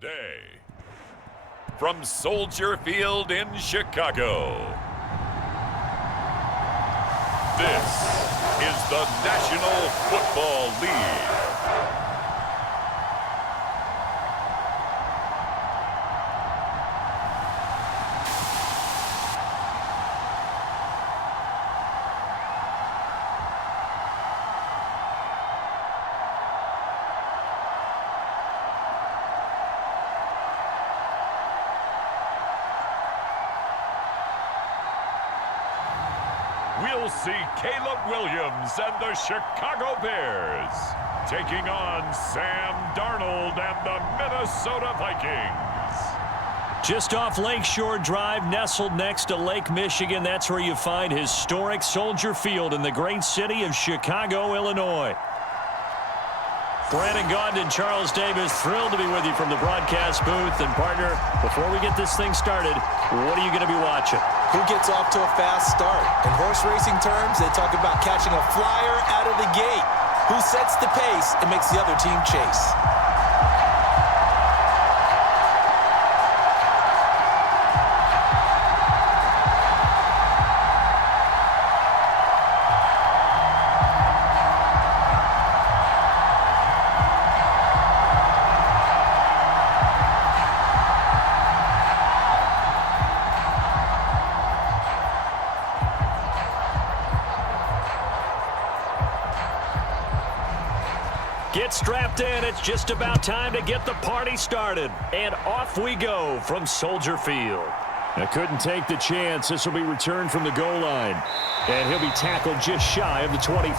Today, from Soldier Field in Chicago, this is the National Football League. We'll see Caleb Williams and the Chicago Bears taking on Sam Darnold and the Minnesota Vikings. Just off Lakeshore Drive, nestled next to Lake Michigan. That's where you find historic Soldier Field in the great city of Chicago, Illinois. Brandon Gaudin and Charles Davis, thrilled to be with you from the broadcast booth. And partner, before we get this thing started, what are you going to be watching? Who gets off to a fast start? In horse racing terms, they talk about catching a flyer out of the gate. Who sets the pace and makes the other team chase? Get strapped in. It's just about time to get the party started. And off we go from Soldier Field. I couldn't take the chance. This will be returned from the goal line. And he'll be tackled just shy of the 25.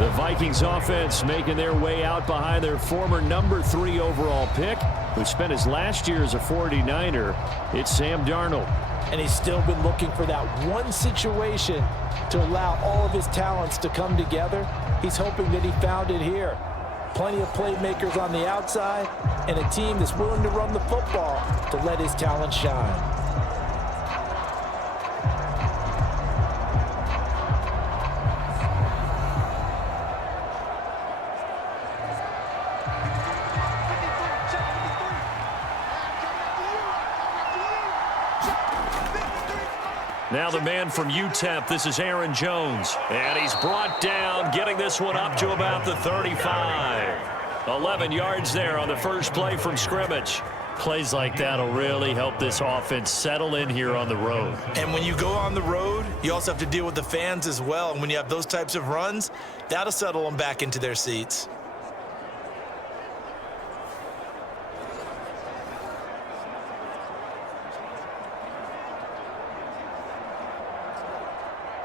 The Vikings offense making their way out behind their former number 3 overall pick, who spent his last year as a 49er. It's Sam Darnold. And he's still been looking for that one situation to allow all of his talents to come together. He's hoping that he found it here. Plenty of playmakers on the outside and a team that's willing to run the football to let his talent shine. Now the man from UTEP, this is Aaron Jones. And he's brought down, getting this one up to about the 35. 11 yards there on the first play from scrimmage. Plays like that will really help this offense settle in here on the road. And when you go on the road, you also have to deal with the fans as well. And when you have those types of runs, that'll settle them back into their seats.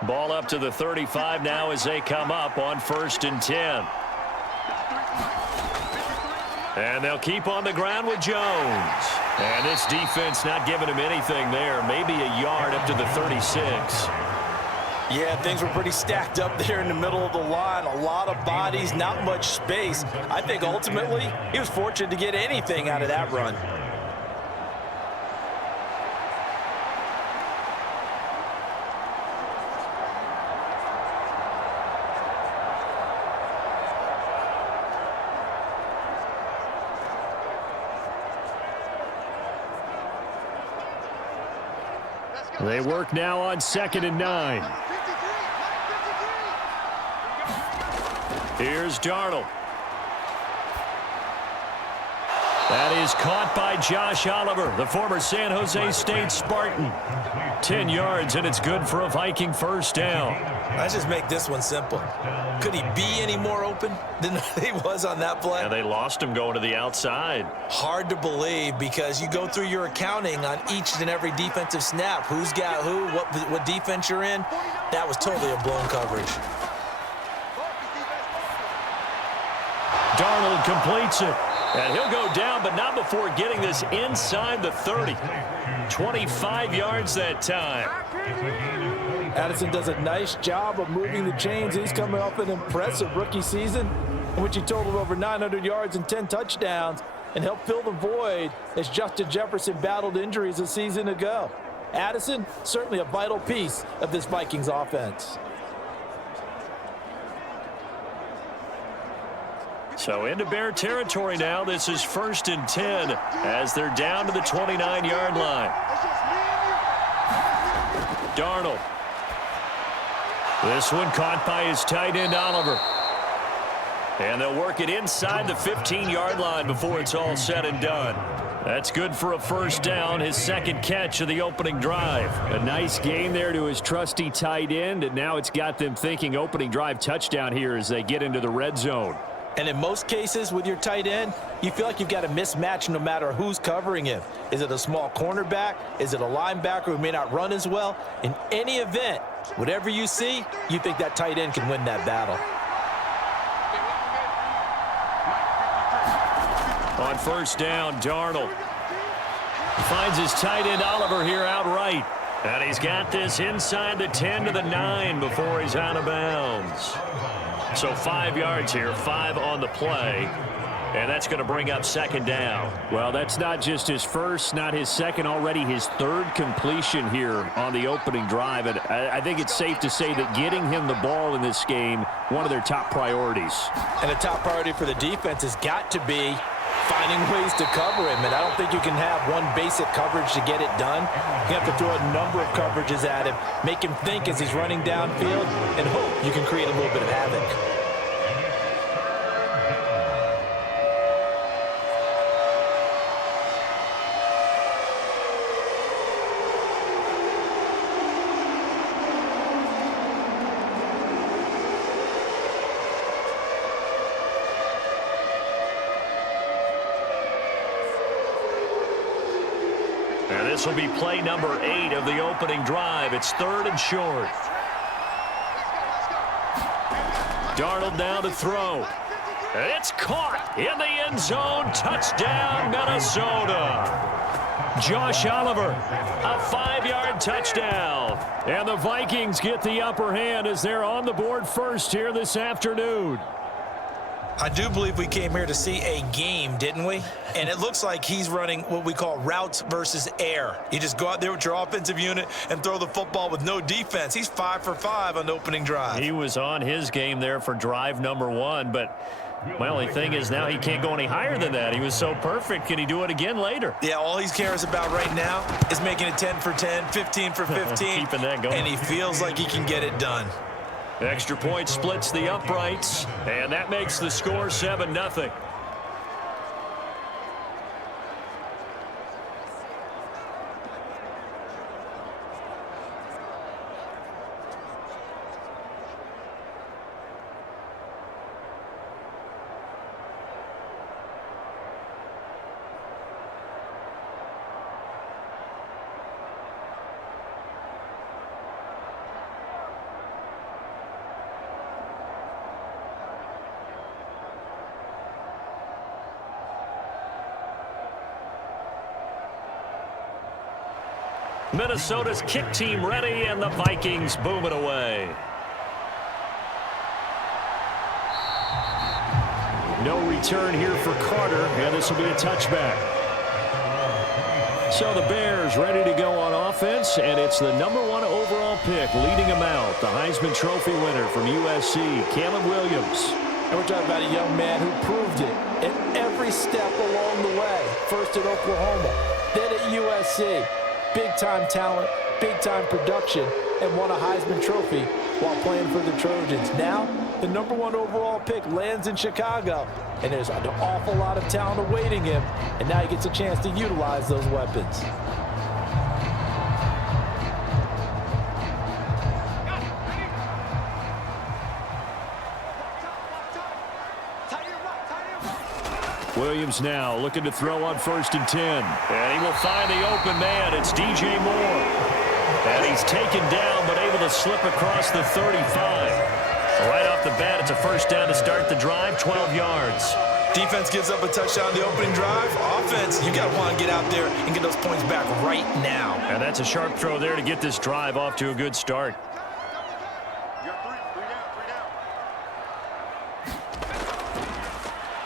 Ball up to the 35 now as they come up on 1st and 10. And they'll keep on the ground with Jones. And this defense not giving him anything there. Maybe a yard up to the 36. Yeah, things were pretty stacked up there in the middle of the line. A lot of bodies, not much space. I think ultimately he was fortunate to get anything out of that run. They work now on 2nd and 9. Here's Darnold. That is caught by Josh Oliver, the former San Jose State Spartan. 10 yards, and it's good for a Viking first down. Let's just make this one simple. Could he be any more open than he was on that play? And they lost him going to the outside. Hard to believe because you go through your accounting on each and every defensive snap. Who's got who, what defense you're in. That was totally a blown coverage. Darnold completes it. And he'll go down, but not before getting this inside the 30. 25 yards that time. Addison does a nice job of moving the chains. He's coming off an impressive rookie season in which he totaled over 900 yards and 10 touchdowns and helped fill the void as Justin Jefferson battled injuries a season ago. Addison, certainly a vital piece of this Vikings offense. So into Bear territory now. This is 1st and 10 as they're down to the 29-yard line. Darnold. This one caught by his tight end, Oliver. And they'll work it inside the 15-yard line before it's all said and done. That's good for a first down, his second catch of the opening drive. A nice gain there to his trusty tight end, and now it's got them thinking opening drive touchdown here as they get into the red zone. And in most cases with your tight end, you feel like you've got a mismatch no matter who's covering him. Is it a small cornerback? Is it a linebacker who may not run as well? In any event, whatever you see, you think that tight end can win that battle. On first down, Darnold finds his tight end Oliver here outright. And he's got this inside the 10 to the 9 before he's out of bounds. So 5 yards here, 5 on the play. And that's going to bring up second down. Well, that's not just his first, not his second, already his third completion here on the opening drive. And I think it's safe to say that getting him the ball in this game, one of their top priorities. And the top priority for the defense has got to be finding ways to cover him. And I don't think you can have one basic coverage to get it done. You have to throw a number of coverages at him, make him think as he's running downfield, and hope you can create a little bit of havoc. And this will be play number 8 of the opening drive. It's 3rd and short. Darnold now to throw. It's caught in the end zone. Touchdown, Minnesota. Josh Oliver, a 5-yard touchdown. And the Vikings get the upper hand as they're on the board first here this afternoon. I do believe we came here to see a game, didn't we? And it looks like he's running what we call routes versus air. You just go out there with your offensive unit and throw the football with no defense. He's 5 for 5 on the opening drive. He was on his game there for drive number 1, but my only thing is now he can't go any higher than that. He was so perfect. Can he do it again later? Yeah, all he cares about right now is making it 10 for 10, 15 for 15. Keeping that going. And he feels like he can get it done. Extra point splits the uprights, and that makes the score 7-0. Minnesota's kick team ready, and the Vikings boom it away. No return here for Carter, and this will be a touchback. So the Bears ready to go on offense, and it's the #1 overall pick leading them out, the Heisman Trophy winner from USC, Caleb Williams. And we're talking about a young man who proved it at every step along the way. First at Oklahoma, then at USC. Big-time talent, big-time production, and won a Heisman Trophy while playing for the Trojans. Now, the #1 overall pick lands in Chicago, and there's an awful lot of talent awaiting him, and now he gets a chance to utilize those weapons. Williams now looking to throw on 1st and 10. And he will find the open man. It's DJ Moore. And he's taken down, but able to slip across the 35. Right off the bat, it's a first down to start the drive, 12 yards. Defense gives up a touchdown the opening drive. Offense, you got to want to get out there and get those points back right now. And that's a sharp throw there to get this drive off to a good start.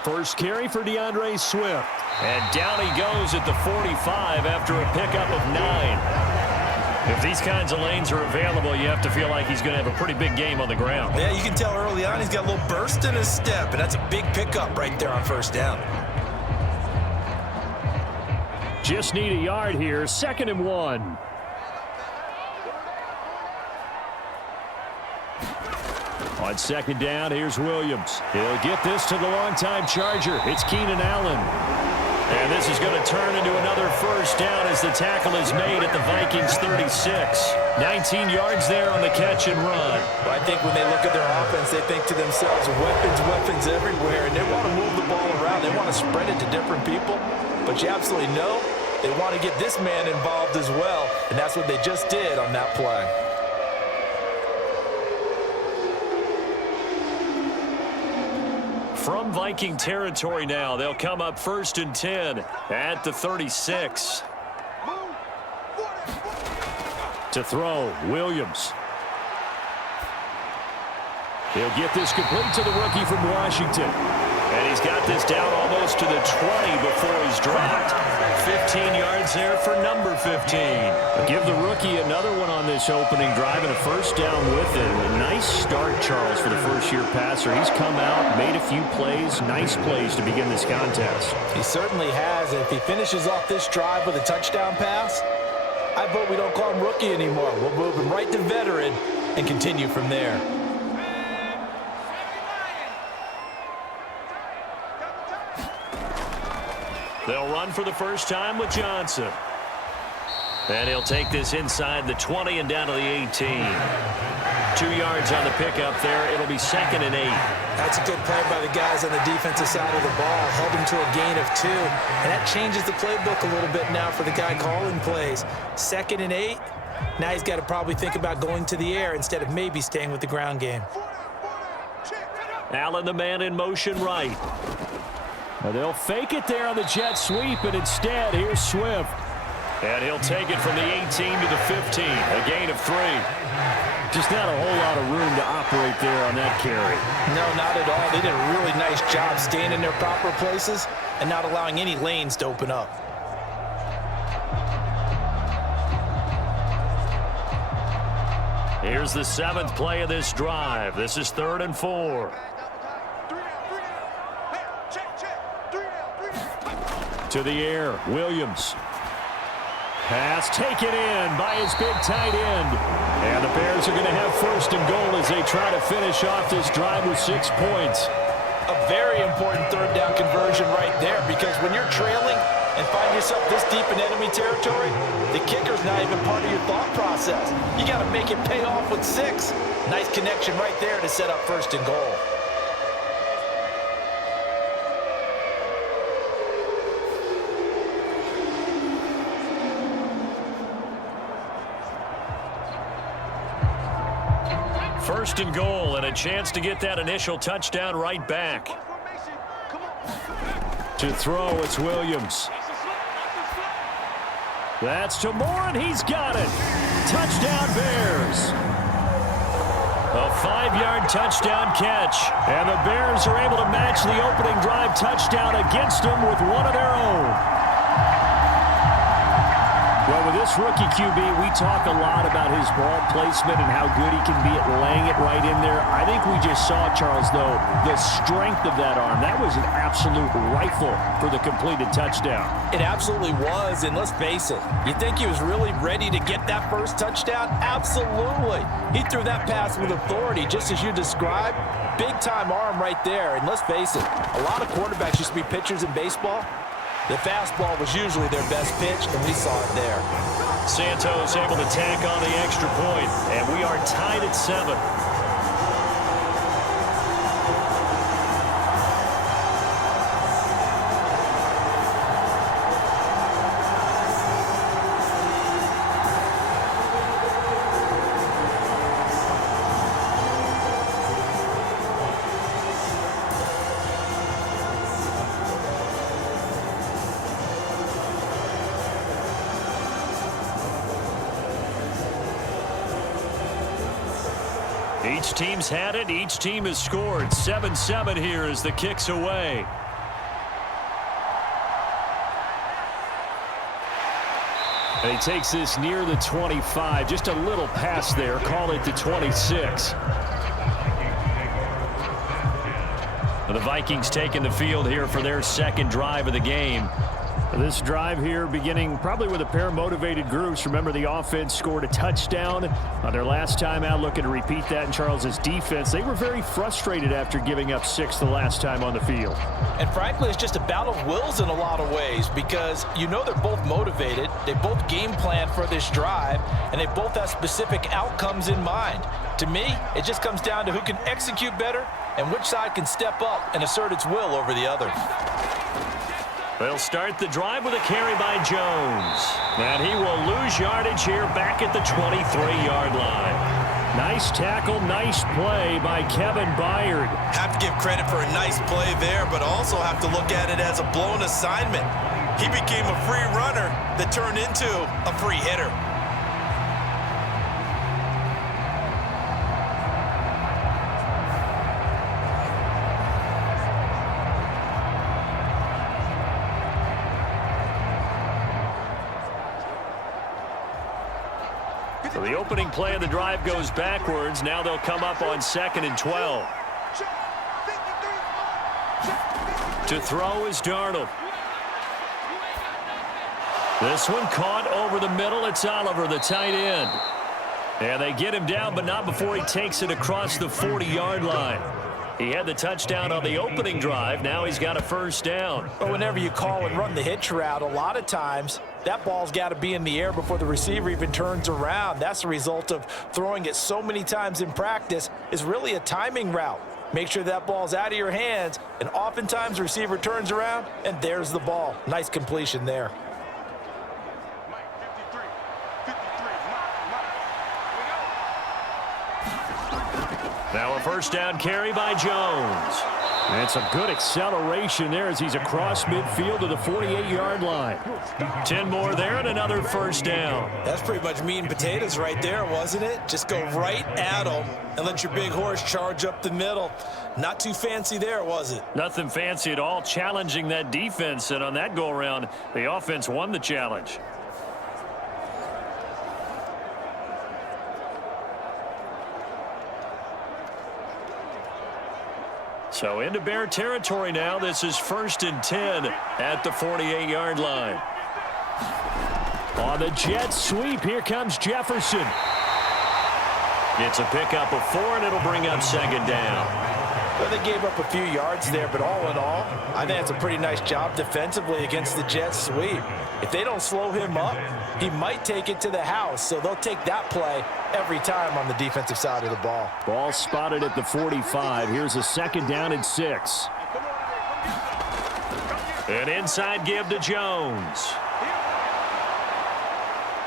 First carry for DeAndre Swift. And down he goes at the 45 after a pickup of 9. If these kinds of lanes are available, you have to feel like he's going to have a pretty big game on the ground. Yeah, you can tell early on he's got a little burst in his step, and that's a big pickup right there on first down. Just need a yard here, 2nd and 1. On 2nd down, here's Williams. He'll get this to the longtime Charger. It's Keenan Allen. And this is going to turn into another first down as the tackle is made at the Vikings 36. 19 yards there on the catch and run. Well, I think when they look at their offense, they think to themselves, weapons everywhere, and they want to move the ball around. They want to spread it to different people. But you absolutely know they want to get this man involved as well, and that's what they just did on that play. From Viking territory now, they'll come up 1st and 10 at the 36. To throw, Williams. He'll get this complete to the rookie from Washington. And he's got this down almost to the 20 before he's dropped. 15 yards there for number 15. Give the rookie another one on this opening drive and a first down with it. A nice start, Charles, for the first-year passer. He's come out, made a few plays, nice plays to begin this contest. He certainly has. And if he finishes off this drive with a touchdown pass, I vote we don't call him rookie anymore. We'll move him right to veteran and continue from there. They'll run for the first time with Johnson. And he'll take this inside the 20 and down to the 18. 2 yards on the pickup there. It'll be 2nd and 8. That's a good play by the guys on the defensive side of the ball. Held him to a gain of 2. And that changes the playbook a little bit now for the guy calling plays. 2nd and 8. Now he's got to probably think about going to the air instead of maybe staying with the ground game. Allen, the man in motion right. Well, they'll fake it there on the jet sweep, and instead, here's Swift. And he'll take it from the 18 to the 15, a gain of 3. Just not a whole lot of room to operate there on that carry. No, not at all. They did a really nice job staying in their proper places and not allowing any lanes to open up. Here's the 7th play of this drive. This is 3rd and 4. To the air, Williams. Pass taken in by his big tight end. And the Bears are going to have 1st and goal as they try to finish off this drive with 6 points. A very important 3rd down conversion right there, because when you're trailing and find yourself this deep in enemy territory, the kicker's not even part of your thought process. You got to make it pay off with 6. Nice connection right there to set up 1st and goal. First and goal, and a chance to get that initial touchdown right back. To throw, it's Williams. That's to Moore, and he's got it. Touchdown, Bears. A 5-yard touchdown catch. And the Bears are able to match the opening drive touchdown against them with one of their own. Well, with this rookie QB, we talk a lot about his ball placement and how good he can be at laying it right in there. I think we just saw, Charles, though, the strength of that arm. That was an absolute rifle for the completed touchdown. It absolutely was, and let's face it, you think he was really ready to get that first touchdown? Absolutely. He threw that pass with authority, just as you described. Big-time arm right there, and let's face it, a lot of quarterbacks used to be pitchers in baseball. The fastball was usually their best pitch, and we saw it there. Santos able to tack on the extra point, and we are tied at 7. Each team's had it. Each team has scored. 7-7 here as the kick's away. And he takes this near the 25. Just a little pass there. Call it the 26. The Vikings taking the field here for their second drive of the game. This drive here beginning probably with a pair of motivated groups. Remember, the offense scored a touchdown on their last time out, looking to repeat that in Charles's defense. They were very frustrated after giving up 6 the last time on the field. And frankly, it's just a battle of wills in a lot of ways because you know they're both motivated. They both game plan for this drive, and they both have specific outcomes in mind. To me, it just comes down to who can execute better and which side can step up and assert its will over the other. They'll start the drive with a carry by Jones. And he will lose yardage here back at the 23-yard line. Nice tackle, nice play by Kevin Byard. Have to give credit for a nice play there, but also have to look at it as a blown assignment. He became a free runner that turned into a free hitter. So the opening play of the drive goes backwards. Now they'll come up on 2nd and 12. To throw is Darnold. This one caught over the middle. It's Oliver, the tight end. And they get him down, but not before he takes it across the 40-yard line. He had the touchdown on the opening drive. Now he's got a first down. But whenever you call and run the hitch route, a lot of times that ball's got to be in the air before the receiver even turns around. That's the result of throwing it so many times in practice. Is really a timing route. Make sure that ball's out of your hands, and oftentimes the receiver turns around, and there's the ball. Nice completion there. Now a first down carry by Jones. That's a good acceleration there as he's across midfield to the 48-yard line. 10 more there and another first down. That's pretty much meat and potatoes right there, wasn't it? Just go right at him and let your big horse charge up the middle. Not too fancy there, was it? Nothing fancy at all, challenging that defense, and on that go-around, the offense won the challenge. So into Bear territory now. This is 1st and 10 at the 48-yard line. On the jet sweep, here comes Jefferson. It's a pickup of 4, and it'll bring up 2nd down. Well, they gave up a few yards there, but all in all, I think that's a pretty nice job defensively against the jet sweep. If they don't slow him up, he might take it to the house, so they'll take that play every time on the defensive side of the ball. Ball spotted at the 45. Here's a 2nd down and 6. An inside give to Jones.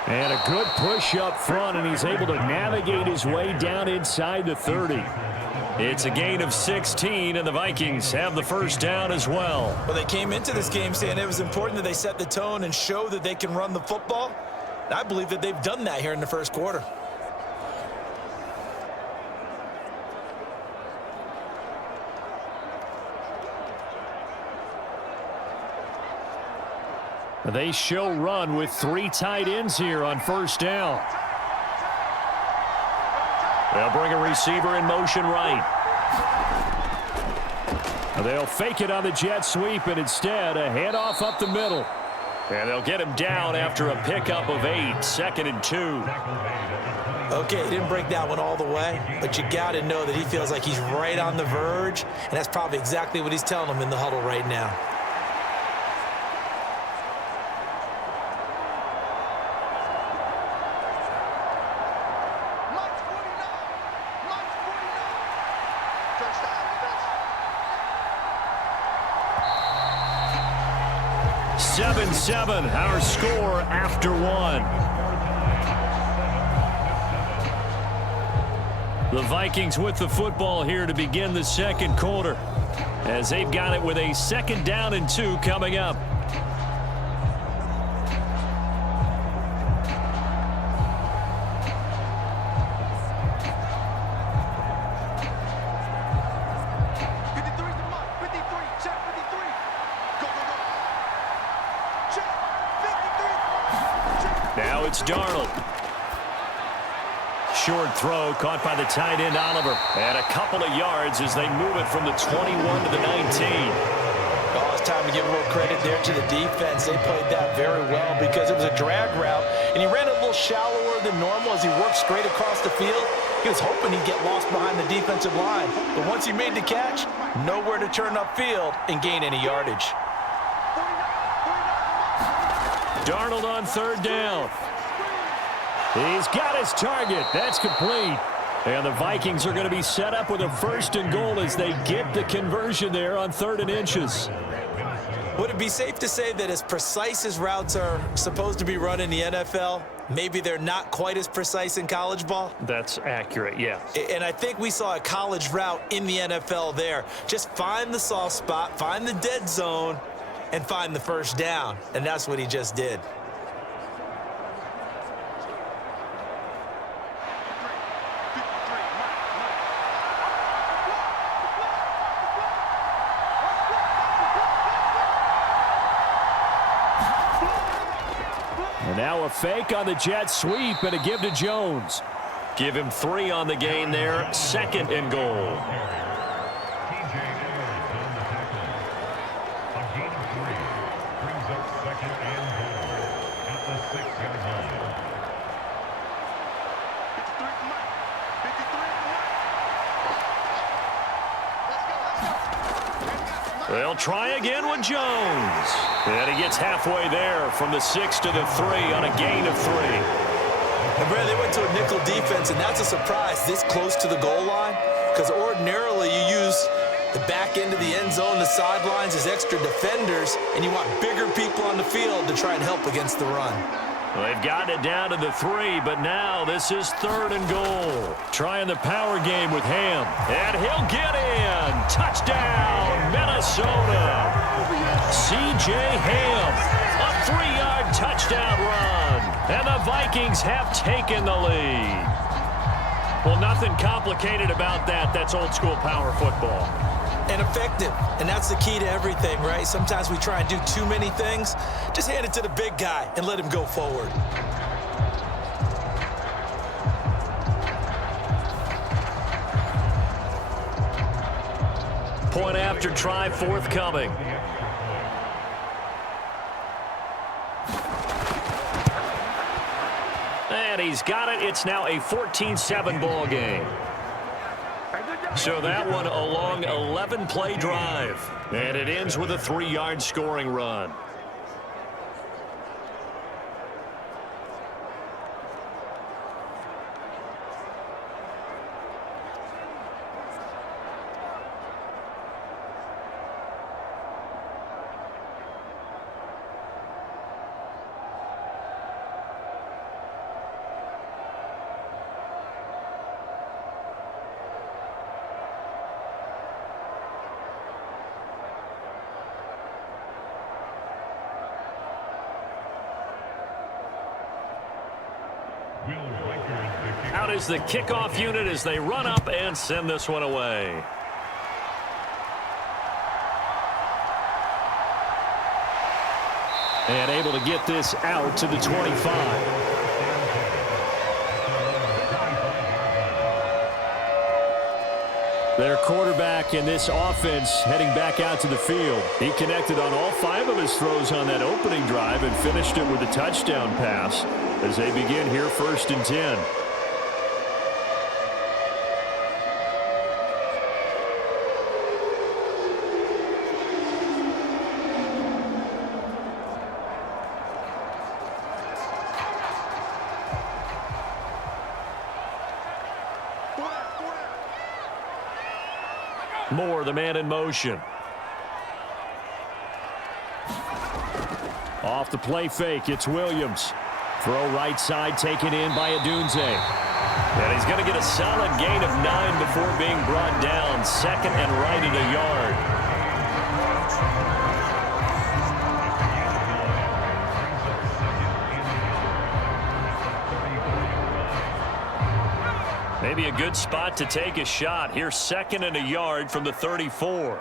And a good push up front, and he's able to navigate his way down inside the 30. It's a gain of 16, and the Vikings have the first down as well. Well, they came into this game saying it was important that they set the tone and show that they can run the football. And I believe that they've done that here in the first quarter. They show run with 3 tight ends here on first down. They'll bring a receiver in motion right. They'll fake it on the jet sweep, and instead a handoff up the middle. And they'll get him down after a pickup of 8, 2nd and 2. Okay, he didn't break that one all the way, but you got to know that he feels like he's right on the verge, and that's probably exactly what he's telling them in the huddle right now. Seven, our score after 1. The Vikings with the football here to begin the second quarter, as they've got it with a 2nd down and 2 coming up. It's Darnold. Short throw caught by the tight end, Oliver. And a couple of yards as they move it from the 21 to the 19. Oh, it's time to give a little credit there to the defense. They played that very well because it was a drag route, and he ran a little shallower than normal as he worked straight across the field. He was hoping he'd get lost behind the defensive line, but once he made the catch, nowhere to turn upfield and gain any yardage. Darnold on third down. He's got his target. That's complete. And the Vikings are going to be set up with a 1st and goal as they get the conversion there on 3rd and inches. Would it be safe to say that as precise as routes are supposed to be run in the NFL, maybe they're not quite as precise in college ball? That's accurate, yeah. And I think we saw a college route in the NFL there. Just find the soft spot, find the dead zone, and find the first down. And that's what he just did. And now a fake on the jet sweep and a give to Jones. Give him 3 on the gain there. 2nd and goal. They'll try again with Jones. And he gets halfway there from the 6 to the 3 on a gain of 3. And Brad, they went to a nickel defense, and that's a surprise this close to the goal line, because ordinarily you use the back end of the end zone, the sidelines as extra defenders, and you want bigger people on the field to try and help against the run. Well, they've gotten it down to the 3, but now this is 3rd and goal. Trying the power game with Ham. And he'll get in. Touchdown, Minnesota. C.J. Ham, a 3-yard touchdown run. And the Vikings have taken the lead. Well, nothing complicated about that. That's old-school power football. And effective, and that's the key to everything, right? Sometimes we try and do too many things. Just hand it to the big guy and let him go forward. Point after try forthcoming. And he's got it. It's now a 14-7 ball game. So that one a long 11-play drive. And it ends with a 3-yard scoring run. Out is the kickoff unit as they run up and send this one away. And able to get this out to the 25. Their quarterback in this offense heading back out to the field. He connected on all 5 of his throws on that opening drive and finished it with a touchdown pass as they begin here 1st and 10. Moore, the man in motion. Off the play fake, it's Williams. Throw right side taken in by Adunze. And he's going to get a solid gain of 9 before being brought down. 2nd and right at a yard. Maybe a good spot to take a shot. Here's 2nd and a yard from the 34.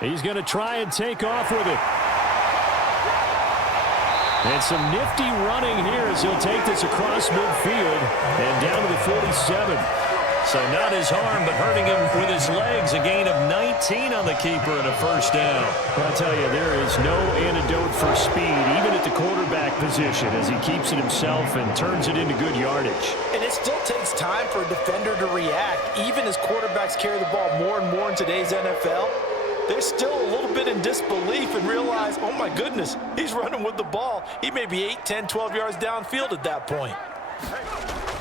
He's going to try and take off with it. And some nifty running here as he'll take this across midfield and down to the 47. So not his arm, but hurting him with his legs. A gain of 19 on the keeper and a first down. I'll tell you, there is no antidote for speed, even at the quarterback position, as he keeps it himself and turns it into good yardage. And it still takes time for a defender to react. Even as quarterbacks carry the ball more and more in today's NFL, they're still a little bit in disbelief and realize, oh my goodness, he's running with the ball. He may be 8, 10, 12 yards downfield at that point.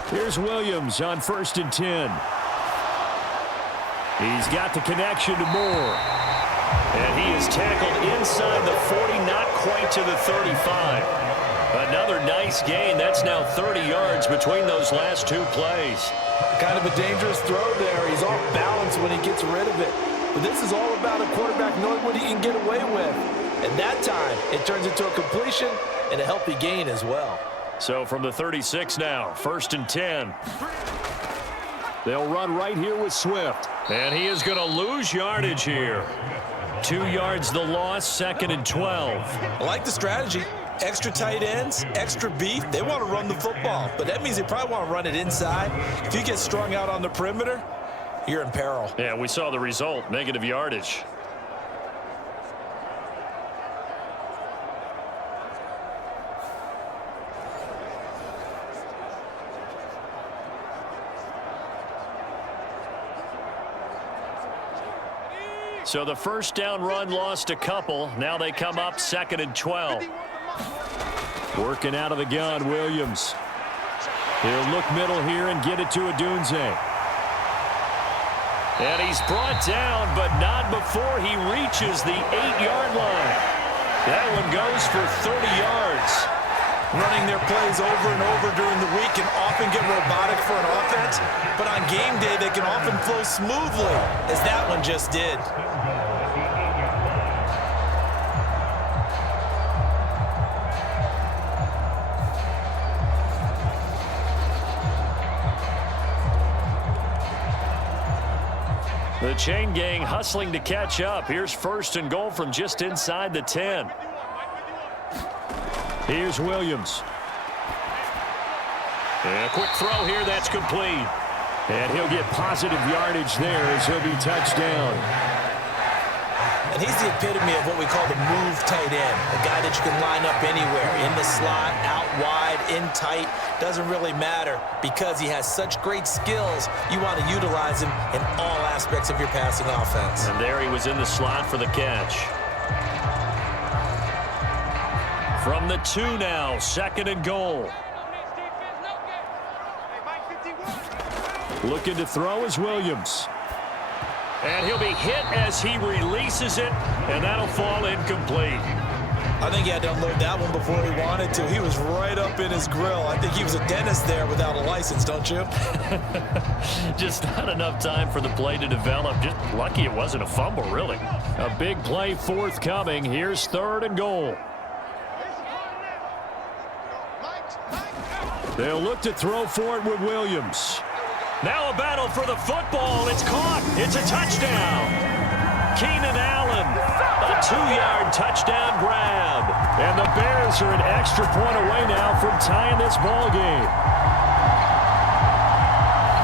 Here's Williams on 1st and 10. He's got the connection to Moore. And he is tackled inside the 40, not quite to the 35. Another nice gain. That's now 30 yards between those last two plays. Kind of a dangerous throw there. He's off balance when he gets rid of it. But this is all about a quarterback knowing what he can get away with. And that time, it turns into a completion and a healthy gain as well. So from the 36 now, 1st and 10. They'll run right here with Swift. And he is going to lose yardage here. 2 yards the loss, 2nd and 12. I like the strategy. Extra tight ends, extra beef. They want to run the football, but that means they probably want to run it inside. If you get strung out on the perimeter, you're in peril. Yeah, we saw the result, negative yardage. So the first down run lost a couple. Now they come up 2nd and 12. Working out of the gun, Williams. He'll look middle here and get it to Odunze. And he's brought down, but not before he reaches the 8-yard line. That one goes for 30 yards. Running their plays over and over during the week can often get robotic for an offense, but on game day they can often flow smoothly, as that one just did. The chain gang hustling to catch up. Here's 1st and goal from just inside the 10. Here's Williams. And a quick throw here, that's complete. And he'll get positive yardage there as he'll be touched down. And he's the epitome of what we call the move tight end, a guy that you can line up anywhere, in the slot, out wide, in tight, doesn't really matter because he has such great skills. You want to utilize him in all aspects of your passing offense. And there he was in the slot for the catch. From the 2 now, 2nd and goal. Looking to throw is Williams. And he'll be hit as he releases it, and that'll fall incomplete. I think he had to unload that one before he wanted to. He was right up in his grill. I think he was a dentist there without a license, don't you? Just not enough time for the play to develop. Just lucky it wasn't a fumble, really. A big play forthcoming. Here's 3rd and goal. They'll look to throw for it with Williams. Now a battle for the football. It's caught. It's a touchdown. Keenan Allen, a 2-yard touchdown grab. And the Bears are an extra point away now from tying this ball game.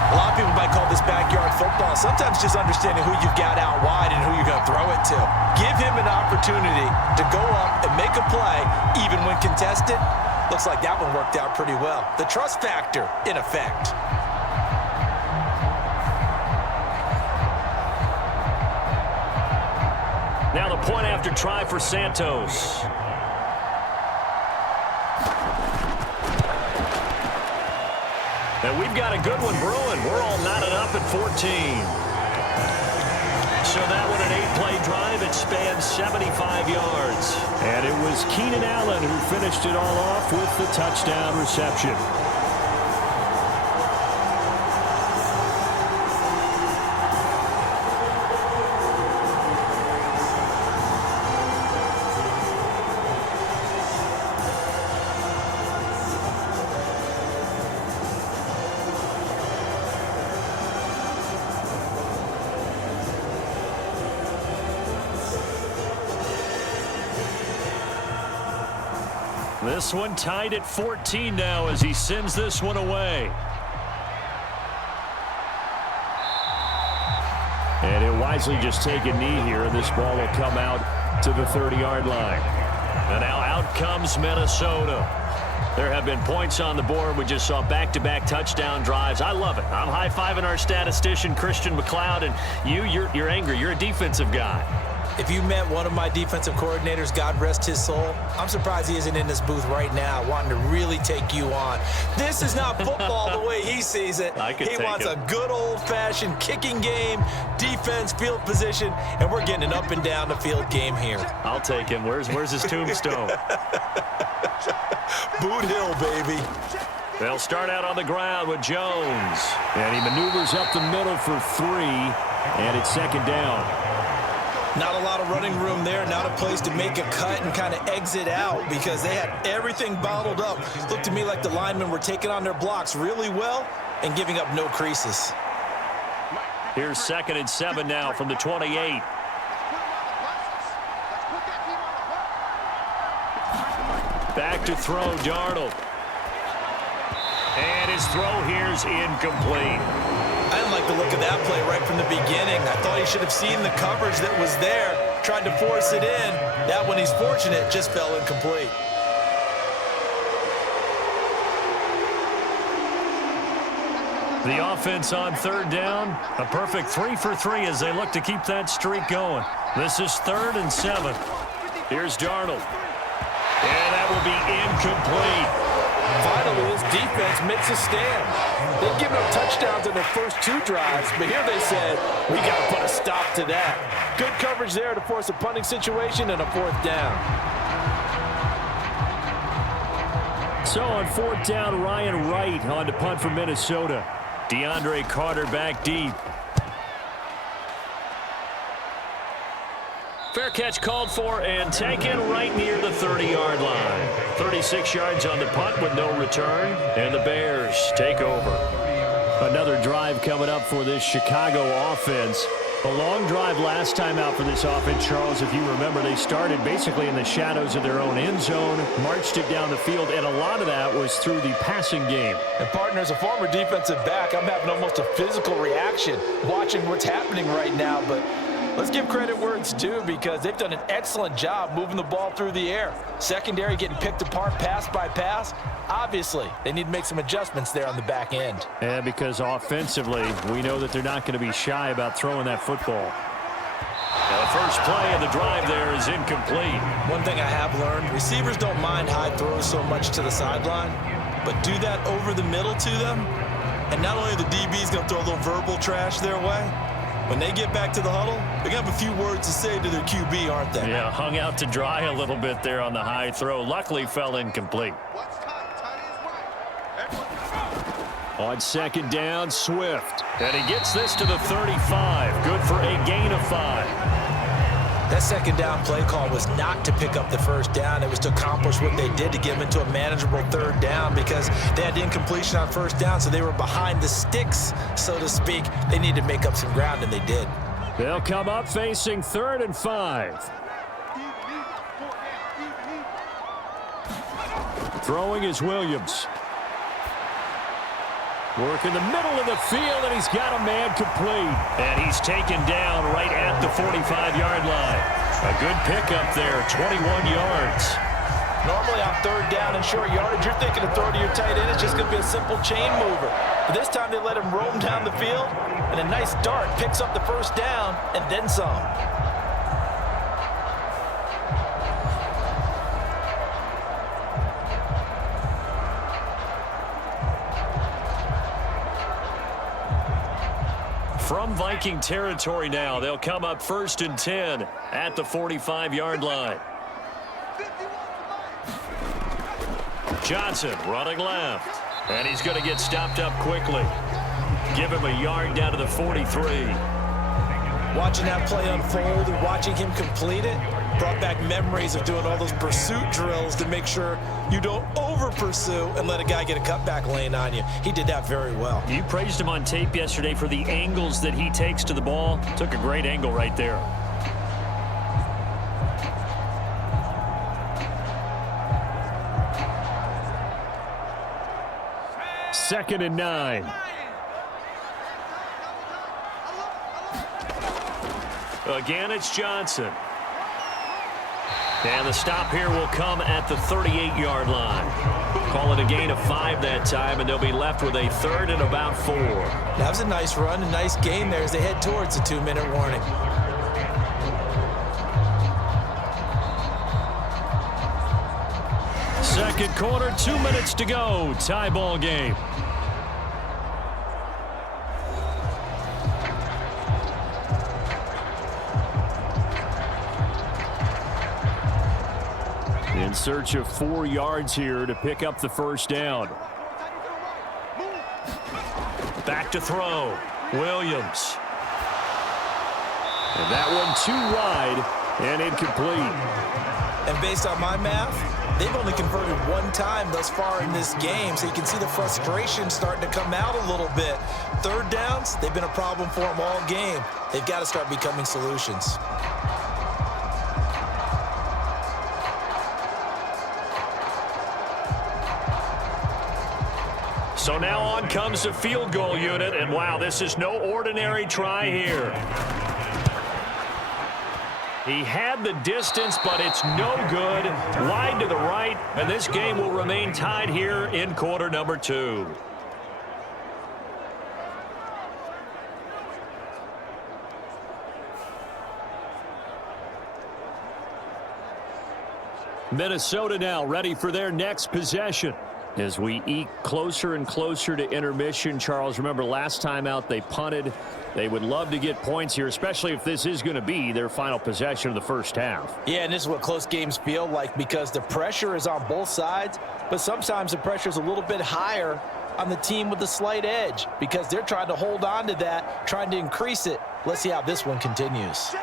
A lot of people might call this backyard football. Sometimes just understanding who you've got out wide and who you're going to throw it to. Give him an opportunity to go up and make a play, even when contested. Looks like that one worked out pretty well. The trust factor in effect. Now the point after try for Santos. And we've got a good one brewing. We're all knotted up at 14. So that one an 8-play drive. It spans 75 yards. And it was Keenan Allen who finished it all off with the touchdown reception. This one tied at 14 now as he sends this one away. And he'll wisely just take a knee here. This ball will come out to the 30-yard line. And now out comes Minnesota. There have been points on the board. We just saw back-to-back touchdown drives. I love it. I'm high-fiving our statistician, Christian McLeod, and you're angry. You're a defensive guy. If you met one of my defensive coordinators, God rest his soul, I'm surprised he isn't in this booth right now wanting to really take you on. This is not football the way he sees it. He wants a good old-fashioned kicking game, defense, field position, and we're getting an up and down the field game here. I'll take him. Where's his tombstone? Boot Hill, baby. They'll start out on the ground with Jones. And he maneuvers up the middle for 3, and it's second down. Not a lot of running room there, not a place to make a cut and kind of exit out because they had everything bottled up. Looked to me like the linemen were taking on their blocks really well and giving up no creases. Here's 2nd and 7 now from the 28. Back to throw, Darnold. And his throw here's incomplete. I didn't like the look of that play right from the beginning. I thought he should have seen the coverage that was there, tried to force it in. That one, he's fortunate, just fell incomplete. The offense on 3rd down, a perfect 3 for 3 as they look to keep that streak going. This is 3rd and 7. Here's Darnold. And that will be incomplete. Finally, this defense makes a stand. They've given up touchdowns in their first 2 drives, but here they said, we got to put a stop to that. Good coverage there to force a punting situation and a 4th down. So on 4th down, Ryan Wright on to punt for Minnesota. DeAndre Carter back deep. Fair catch called for and taken right near the 30-yard line. 36 yards on the punt with no return, and the Bears take over. Another drive coming up for this Chicago offense. A long drive last time out for this offense, Charles. If you remember, they started basically in the shadows of their own end zone, marched it down the field, and a lot of that was through the passing game. And partner, as a former defensive back, I'm having almost a physical reaction watching what's happening right now, but let's give credit where it's due because they've done an excellent job moving the ball through the air. Secondary getting picked apart pass by pass. Obviously, they need to make some adjustments there on the back end. And because offensively, we know that they're not going to be shy about throwing that football. Now the first play of the drive there is incomplete. One thing I have learned, receivers don't mind high throws so much to the sideline, but do that over the middle to them, and not only are the DBs going to throw a little verbal trash their way, when they get back to the huddle, they're going to have a few words to say to their QB, aren't they? Yeah, hung out to dry a little bit there on the high throw. Luckily fell incomplete. On 2nd down, Swift. And he gets this to the 35. Good for a gain of 5. That 2nd down play call was not to pick up the 1st down. It was to accomplish what they did to get them into a manageable 3rd down because they had incompletion on 1st down, so they were behind the sticks, so to speak. They needed to make up some ground, and they did. They'll come up facing 3rd and 5. Throwing is Williams. Work in the middle of the field, and he's got a man complete. And he's taken down right at the 45-yard line. A good pickup there, 21 yards. Normally on 3rd down and short yardage, you're thinking to throw to your tight end. It's just going to be a simple chain mover. But this time they let him roam down the field, and a nice dart picks up the 1st down and then some. From Viking territory now, they'll come up 1st and 10 at the 45-yard line. Johnson running left, and he's going to get stopped up quickly. Give him a yard down to the 43. Watching that play unfold and watching him complete it brought back memories of doing all those pursuit drills to make sure you don't over-pursue and let a guy get a cutback lane on you. He did that very well. You praised him on tape yesterday for the angles that he takes to the ball. Took a great angle right there. 2nd and 9. Again, it's Johnson. And the stop here will come at the 38-yard line. Call it a gain of 5 that time, and they'll be left with a 3rd and about 4. That was a nice run, a nice gain there as they head towards the 2-minute warning. Second quarter, 2 minutes to go. Tie ball game. In search of 4 yards here to pick up the first down. Back to throw. Williams. And that one too wide and incomplete. And based on my math, they've only converted 1 time thus far in this game, so you can see the frustration starting to come out a little bit. 3rd downs, they've been a problem for them all game. They've got to start becoming solutions. So now on comes the field goal unit, and wow, this is no ordinary try here. He had the distance, but it's no good. Wide to the right, and this game will remain tied here in quarter number 2. Minnesota now ready for their next possession. As we eke closer and closer to intermission, Charles, remember last time out they punted. They would love to get points here, especially if this is going to be their final possession of the first half. Yeah, and this is what close games feel like because the pressure is on both sides, but sometimes the pressure is a little bit higher on the team with the slight edge because they're trying to hold on to that, trying to increase it. Let's see how this one continues.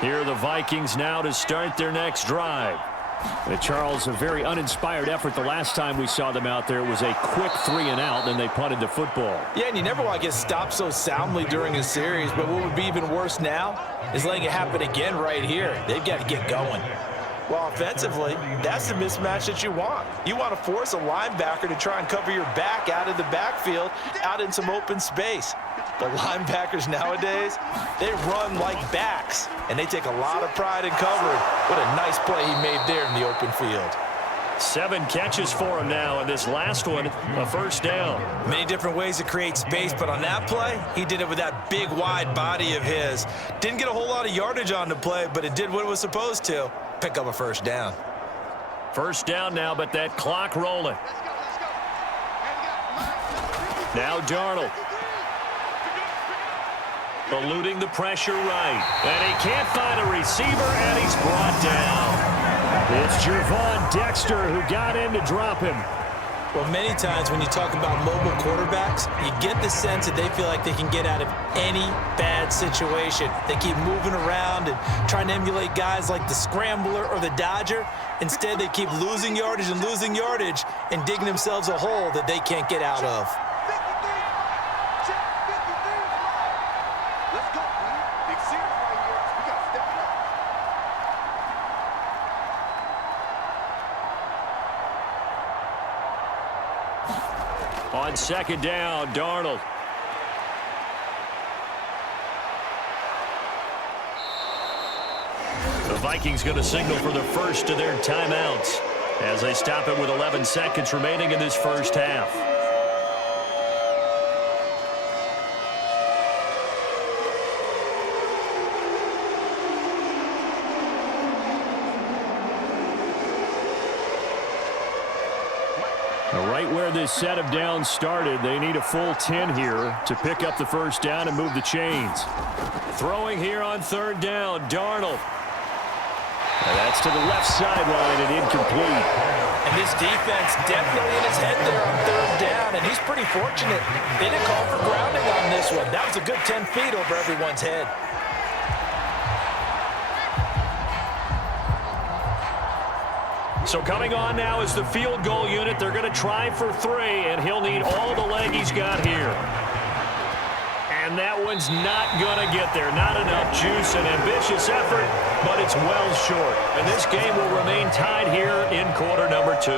Here are the Vikings now to start their next drive. Charles, a very uninspired effort the last time we saw them out there. It was a quick 3 and out, then they punted the football. Yeah, and you never want to get stopped so soundly during a series, but what would be even worse now is letting it happen again right here. They've got to get going. Well, offensively, that's the mismatch that you want. You want to force a linebacker to try and cover your back out of the backfield, out in some open space. The linebackers nowadays, they run like backs, and they take a lot of pride in covering. What a nice play he made there in the open field. 7 catches for him now, and this last one, a first down. Many different ways to create space, but on that play, he did it with that big, wide body of his. Didn't get a whole lot of yardage on the play, but it did what it was supposed to. Pick up a first down. First down now, but that clock rolling. Now Darnold. Eluding the pressure right. And he can't find a receiver, and he's brought down. It's Gervon Dexter who got in to drop him. Well, many times when you talk about mobile quarterbacks, you get the sense that they feel like they can get out of any bad situation. They keep moving around and trying to emulate guys like the Scrambler or the Dodger. Instead, they keep losing yardage and digging themselves a hole that they can't get out of. On second down, Darnold. The Vikings going to signal for the first of their timeouts as they stop it with 11 seconds remaining in this first half. Right where this set of downs started, they need a full 10 here to pick up the first down and move the chains. Throwing here on third down, Darnold. And that's to the left sideline and incomplete. And this defense definitely in his head there on third down, and he's pretty fortunate. They didn't call for grounding on this one. That was a good 10 feet over everyone's head. So coming on now is the field goal unit. They're going to try for 3, and he'll need all the leg he's got here. And that one's not going to get there. Not enough juice, an ambitious effort, but it's well short. And this game will remain tied here in quarter number 2.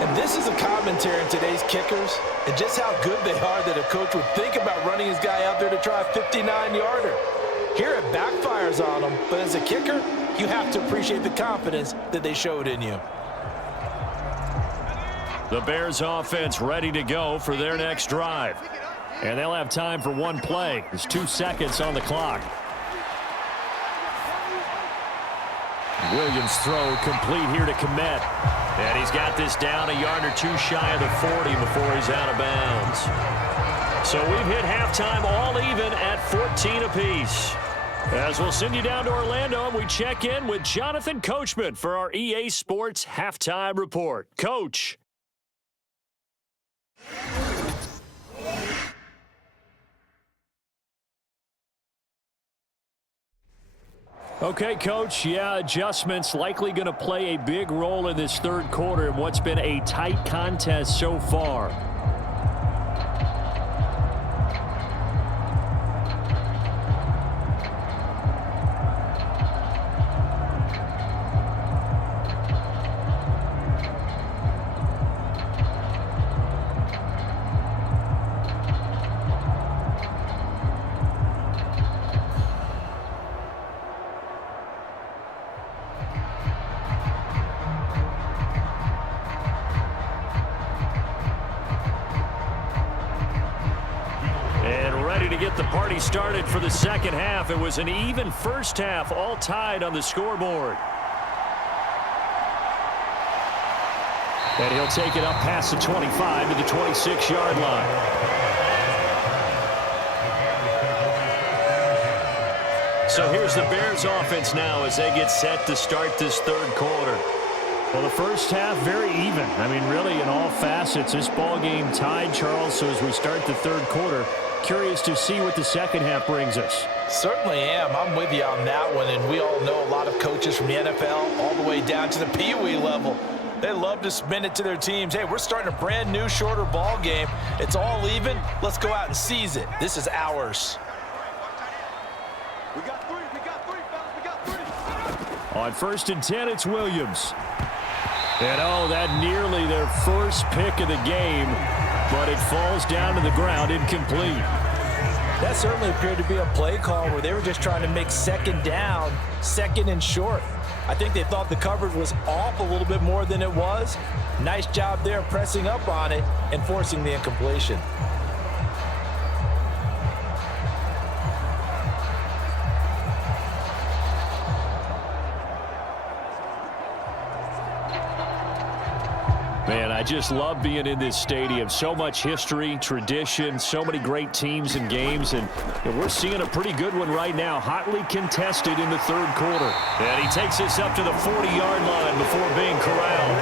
And this is a commentary on today's kickers and just how good they are that a coach would think about running his guy out there to try a 59-yarder. Here it backfires on them, but as a kicker, you have to appreciate the confidence that they showed in you. The Bears offense ready to go for their next drive. And they'll have time for one play. There's 2 seconds on the clock. Williams' throw complete here to Komet. And he's got this down a yard or two shy of the 40 before he's out of bounds. So we've hit halftime all even at 14 apiece. As we'll send you down to Orlando, and we check in with Jonathan Coachman for our EA Sports Halftime Report. Coach. Okay, Coach, yeah, adjustments likely going to play a big role in this third quarter in what's been a tight contest so far. Started for the second half. It was an even first half, all tied on the scoreboard. And he'll take it up past the 25 to the 26-yard line. So here's the Bears offense now as they get set to start this third quarter. Well, the first half, very even. I mean, really, in all facets, this ball game tied, Charles. So as we start the third quarter, curious to see what the second half brings us. Certainly am. I'm with you on that one, and we all know a lot of coaches from the NFL all the way down to the Pee Wee level. They love to spin it to their teams. Hey, we're starting a brand new, shorter ball game. It's all even. Let's go out and seize it. This is ours. We got three, fellas. We got three. On 1st and 10, it's Williams. And, oh, that nearly their first pick of the game, but it falls down to the ground incomplete. That certainly appeared to be a play call where they were just trying to make second down, second and short. I think they thought the coverage was off a little bit more than it was. Nice job there pressing up on it and forcing the incompletion. Man, I just love being in this stadium. So much history, tradition, so many great teams and games, and we're seeing a pretty good one right now, hotly contested in the third quarter. And he takes this up to the 40-yard line before being corralled.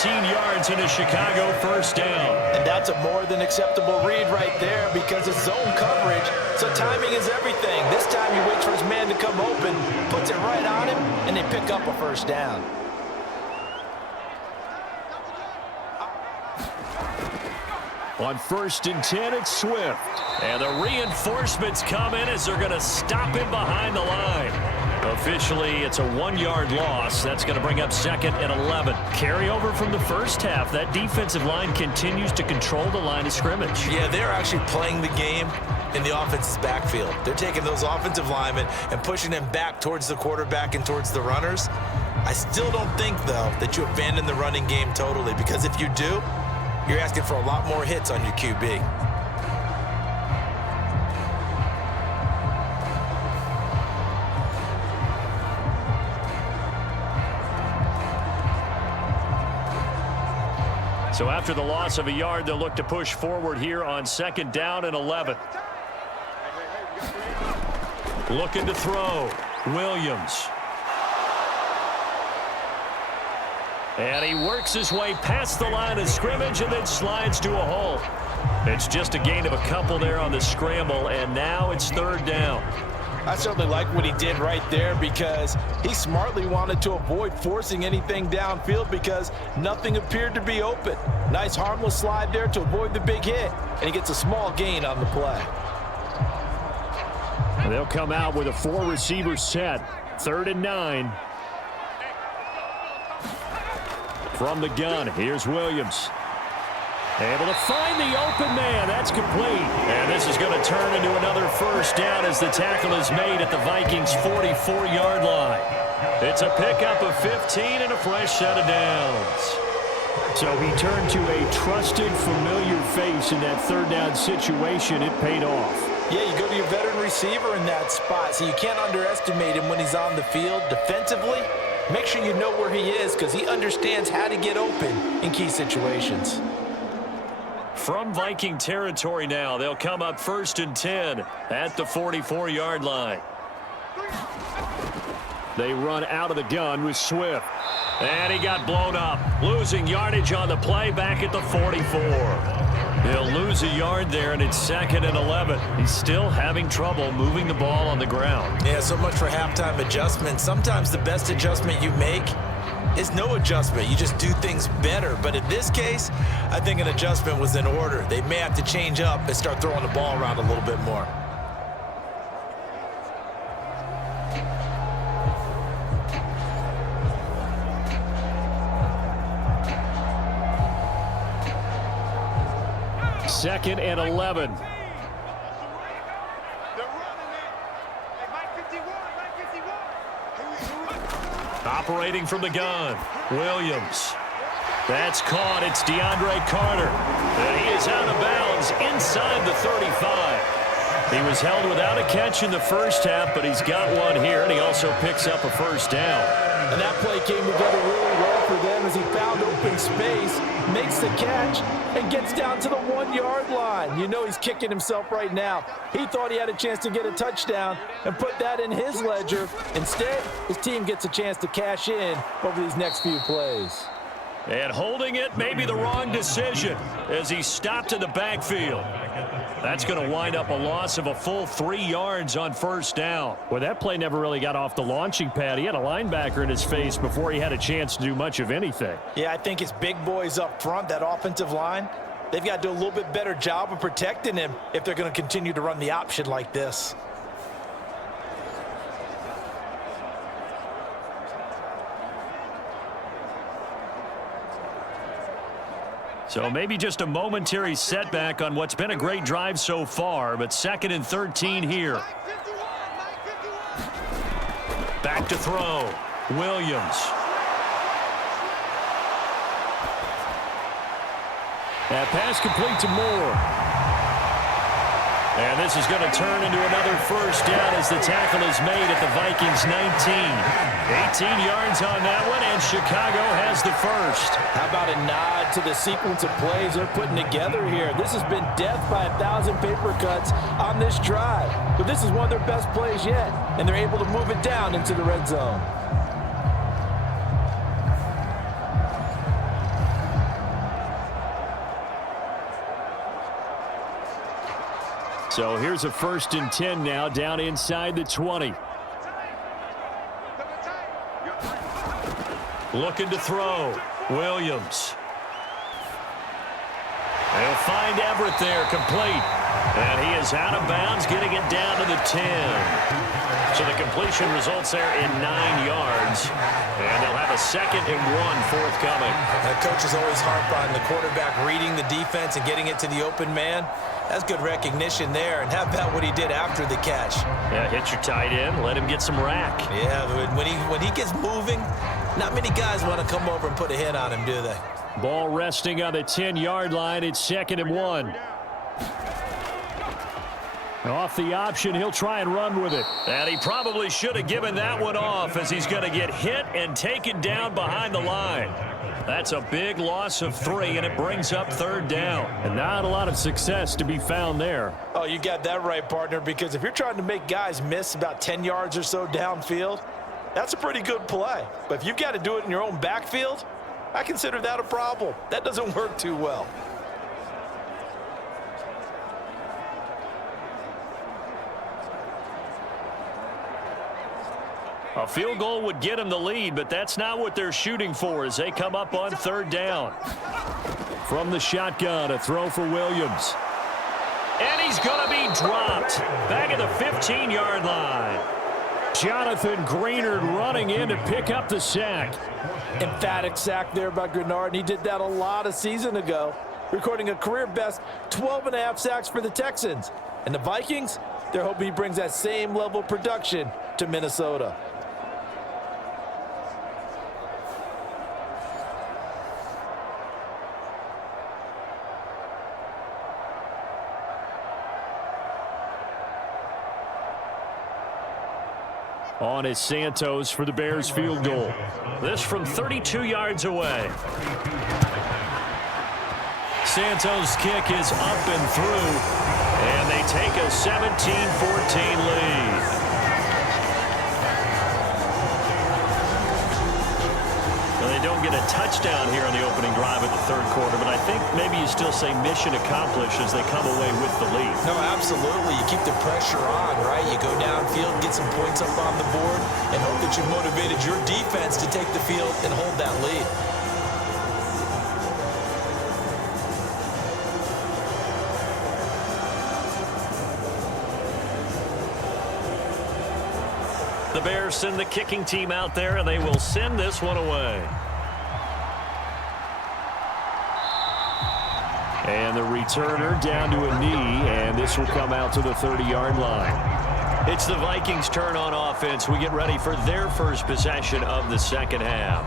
14 yards in a Chicago first down. And that's a more than acceptable read right there because it's zone coverage, so timing is everything. This time he waits for his man to come open, puts it right on him, and they pick up a first down. On 1st and 10, it's Swift. And the reinforcements come in as they're going to stop him behind the line. Officially, it's a 1-yard loss. That's going to bring up 2nd and 11. Carryover from the first half. That defensive line continues to control the line of scrimmage. Yeah, they're actually playing the game in the offense's backfield. They're taking those offensive linemen and pushing them back towards the quarterback and towards the runners. I still don't think, though, that you abandon the running game totally, because if you do, you're asking for a lot more hits on your QB. So after the loss of a yard, they'll look to push forward here on 2nd down and 11. Looking to throw. Williams. And he works his way past the line of scrimmage and then slides to a hole. It's just a gain of a couple there on the scramble, and now it's 3rd down. I certainly like what he did right there because he smartly wanted to avoid forcing anything downfield because nothing appeared to be open. Nice harmless slide there to avoid the big hit, and he gets a small gain on the play. And they'll come out with a 4-receiver set. 3rd and 9. From the gun, here's Williams. Able to find the open man. That's complete. And this is going to turn into another first down as the tackle is made at the Vikings' 44-yard line. It's a pickup of 15 and a fresh set of downs. So he turned to a trusted, familiar face in that third down situation. It paid off. Yeah, you go to your veteran receiver in that spot, so you can't underestimate him when he's on the field. Defensively, make sure you know where he is because he understands how to get open in key situations. From Viking territory now, they'll come up 1st and 10 at the 44-yard line. They run out of the gun with Swift. And he got blown up, losing yardage on the play back at the 44. He'll lose a yard there, and it's 2nd and 11. He's still having trouble moving the ball on the ground. Yeah, so much for halftime adjustment. Sometimes the best adjustment you make is no adjustment. You just do things better. But in this case, I think an adjustment was in order. They may have to change up and start throwing the ball around a little bit more. Second and 11. Operating from the gun, Williams. That's caught. It's DeAndre Carter. And he is out of bounds inside the 35. He was held without a catch in the first half, but he's got one here, and he also picks up a first down. And that play came together really well for them as he found open space, makes the catch, and gets down to the 1-yard line. You know he's kicking himself right now. He thought he had a chance to get a touchdown and put that in his ledger. Instead, his team gets a chance to cash in over these next few plays. And holding it may be the wrong decision as he stopped in the backfield. That's going to wind up a loss of a full 3 yards on first down. Well, that play never really got off the launching pad. He had a linebacker in his face before he had a chance to do much of anything. Yeah, I think it's big boys up front, that offensive line. They've got to do a little bit better job of protecting him if they're going to continue to run the option like this. So maybe just a momentary setback on what's been a great drive so far, but 2nd and 13 here. Back to throw. Williams. That pass complete to Moore. And this is going to turn into another first down as the tackle is made at the Vikings 19. 18 yards on that one, and Chicago has the first. How about a nod to the sequence of plays they're putting together here? This has been death by 1,000 paper cuts on this drive. But this is one of their best plays yet, and they're able to move it down into the red zone. So here's a 1st and 10 now down inside the 20. Looking to throw. Williams. They'll find Everett there, complete. And he is out of bounds, getting it down to the 10. So the completion results there in 9 yards. And they'll have a 2nd and 1 forthcoming. Coaches always harp on the quarterback reading the defense and getting it to the open man. That's good recognition there. And how about what he did after the catch? Yeah, hit your tight end, let him get some rack. Yeah, when he gets moving, not many guys want to come over and put a hit on him, do they? Ball resting on the 10-yard line. It's 2nd and 1. Off the option, he'll try and run with it. And he probably should have given that one off as he's going to get hit and taken down behind the line. That's a big loss of 3, and it brings up 3rd down. And not a lot of success to be found there. Oh, you got that right, partner, because if you're trying to make guys miss about 10 yards or so downfield, that's a pretty good play. But if you've got to do it in your own backfield, I consider that a problem. That doesn't work too well. A field goal would get him the lead, but that's not what they're shooting for as they come up on 3rd down. From the shotgun, a throw for Williams. And he's going to be dropped back at the 15-yard line. Jonathan Greenard running in to pick up the sack. Emphatic sack there by Greenard, and he did that a lot a season ago, recording a career-best 12.5 sacks for the Texans. And the Vikings, they're hoping he brings that same level of production to Minnesota. On is Santos for the Bears field goal. This from 32 yards away. Santos' kick is up and through, and they take a 17-14 lead. Well, they don't get a touchdown here on the opening drive of the third quarter, but I think maybe you still say mission accomplished as they come away with the lead. No, absolutely. You keep the pressure on, right? You go downfield, get some points up on the board, and hope that you motivated your defense to take the field and hold that lead. The Bears send the kicking team out there, and they will send this one away. And the returner down to a knee, and this will come out to the 30-yard line. It's the Vikings' turn on offense. We get ready for their first possession of the second half.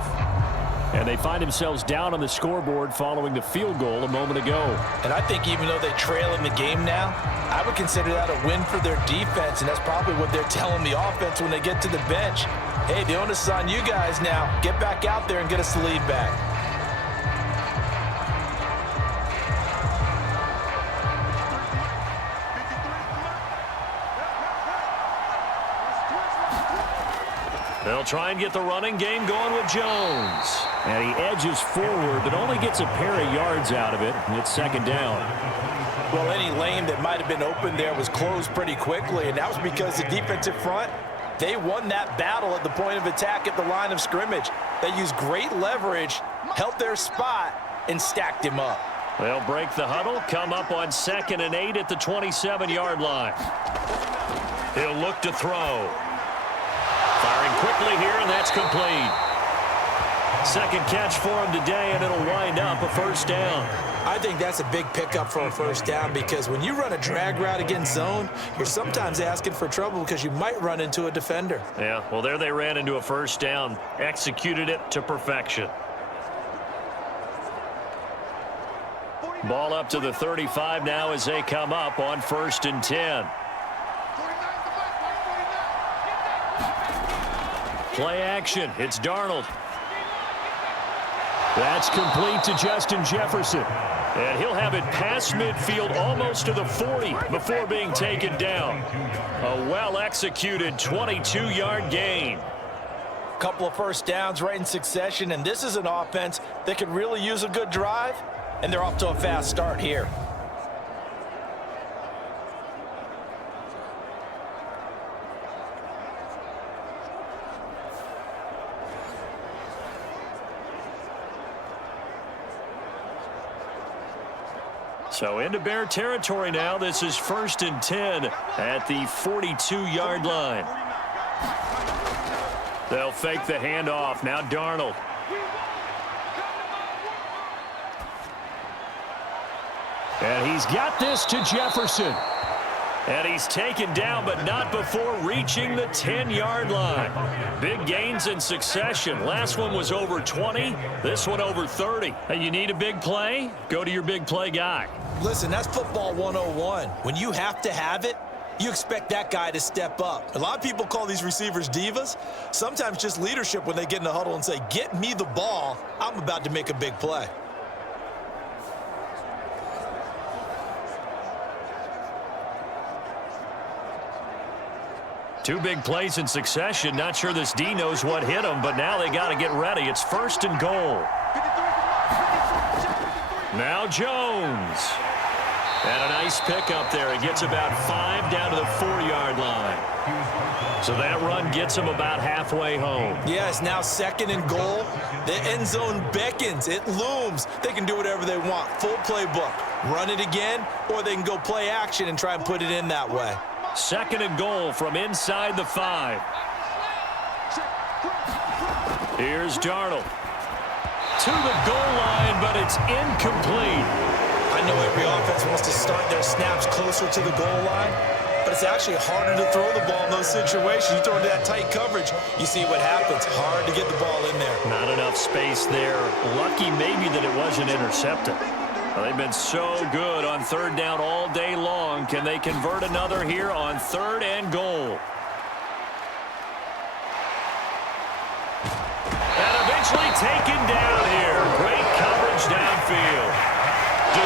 And they find themselves down on the scoreboard following the field goal a moment ago. And I think even though they trail in the game now, I would consider that a win for their defense, and that's probably what they're telling the offense when they get to the bench. Hey, the onus is on you guys now. Get back out there and get us the lead back. They'll try and get the running game going with Jones. And he edges forward, but only gets a pair of yards out of it, and it's second down. Well, any lane that might have been open there was closed pretty quickly, and that was because the defensive front, they won that battle at the point of attack at the line of scrimmage. They used great leverage, held their spot, and stacked him up. They'll break the huddle, come up on 2nd and 8 at the 27-yard line. He'll look to throw. Firing quickly here, and that's complete. Second catch for him today, and it'll wind up a first down. I think that's a big pickup for a first down, because when you run a drag route against zone, you're sometimes asking for trouble because you might run into a defender. Yeah, well, there they ran into a first down, executed it to perfection. Ball up to the 35 now as they come up on 1st and 10. Play action. It's Darnold. That's complete to Justin Jefferson. And he'll have it past midfield almost to the 40 before being taken down. A well-executed 22-yard gain. Couple of first downs right in succession, and this is an offense that could really use a good drive, and they're off to a fast start here. So into Bear territory now. This is 1st and 10 at the 42-yard line. They'll fake the handoff. Now Darnold. And he's got this to Jefferson. And he's taken down, but not before reaching the 10-yard line. Big gains in succession. Last one was over 20. This one over 30. And you need a big play? Go to your big play guy. Listen, that's football 101. When you have to have it, you expect that guy to step up. A lot of people call these receivers divas. Sometimes just leadership when they get in the huddle and say, get me the ball. I'm about to make a big play. Two big plays in succession. Not sure this D knows what hit him, but now they got to get ready. It's 1st and goal. Now Jones. And a nice pickup there. He gets about 5 down to the 4-yard line. So that run gets him about halfway home. Yeah, it's now 2nd and goal. The end zone beckons. It looms. They can do whatever they want. Full playbook. Run it again, or they can go play action and try and put it in that way. 2nd and goal from inside the 5. Here's Darnold. To the goal line, but it's incomplete. I know every offense wants to start their snaps closer to the goal line, but it's actually harder to throw the ball in those situations. You throw into that tight coverage, you see what happens. Hard to get the ball in there. Not enough space there. Lucky maybe that it wasn't intercepted. Well, they've been so good on third down all day long. Can they convert another here on 3rd and goal? And eventually taken down here. Great coverage downfield.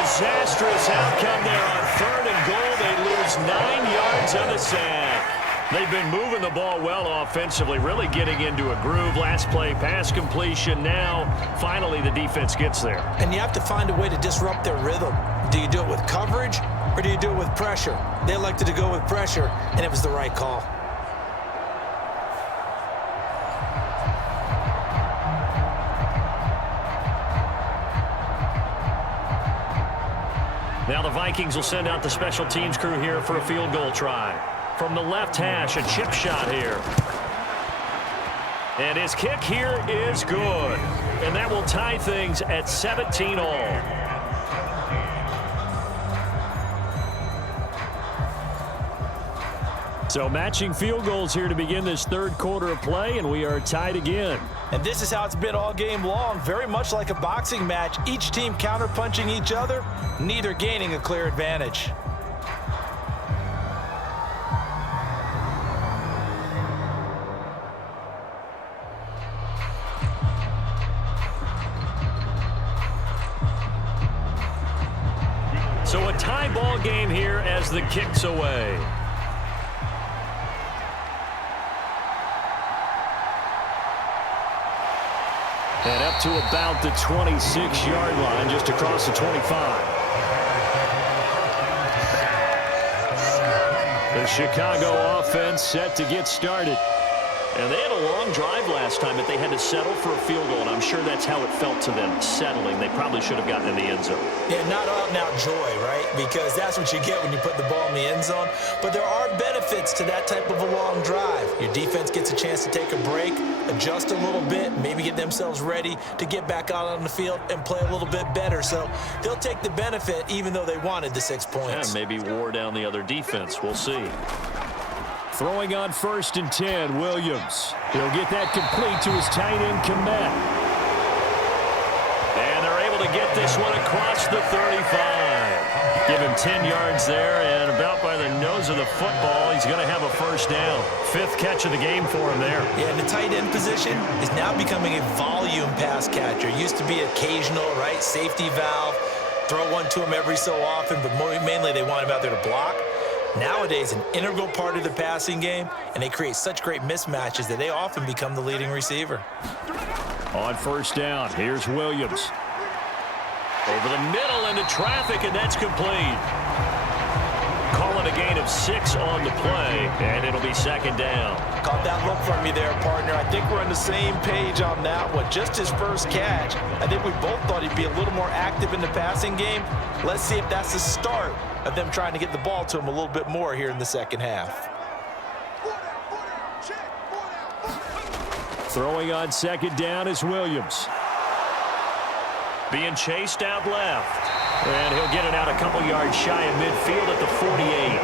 Disastrous outcome there on 3rd and goal. They lose 9 yards on the sack. They've been moving the ball well offensively, really getting into a groove. Last play, pass completion. Now, finally, the defense gets there. And you have to find a way to disrupt their rhythm. Do you do it with coverage, or do you do it with pressure? They elected to go with pressure, and it was the right call. Now the Vikings will send out the special teams crew here for a field goal try. From the left hash, a chip shot here. And his kick here is good. And that will tie things at 17 all. So matching field goals here to begin this 3rd quarter of play, and we are tied again. And this is how it's been all game long, very much like a boxing match. Each team counterpunching each other, neither gaining a clear advantage. So a tie ball game here as the kick's away. And up to about the 26-yard line, just across the 25. The Chicago offense set to get started. And they had a long drive last time, but they had to settle for a field goal, and I'm sure that's how it felt to them, settling. They probably should have gotten in the end zone. Yeah, not out-and-out joy, right? Because that's what you get when you put the ball in the end zone. But there are benefits to that type of a long drive. Your defense gets a chance to take a break, adjust a little bit, maybe get themselves ready to get back out on the field and play a little bit better. So they'll take the benefit even though they wanted the 6 points. Yeah, maybe wore down the other defense. We'll see. Throwing on 1st and 10, Williams. He'll get that complete to his tight end, Komet. And they're able to get this one across the 35. Give him 10 yards there, and about by the nose of the football, he's going to have a 1st down. 5th catch of the game for him there. Yeah, and the tight end position is now becoming a volume pass catcher. Used to be occasional, right? Safety valve. Throw one to him every so often, but mainly they want him out there to block. Nowadays, an integral part of the passing game, and they create such great mismatches that they often become the leading receiver. On 1st down, here's Williams. Over the middle into traffic, and that's complete. Calling a gain of 6 on the play, and it'll be 2nd down. Caught that look from you there, partner. I think we're on the same page on that one. Just his first catch. I think we both thought he'd be a little more active in the passing game. Let's see if that's the start of them trying to get the ball to him a little bit more here in the 2nd half. Throwing on 2nd down is Williams. Being chased out left. And he'll get it out a couple yards shy of midfield at the 48.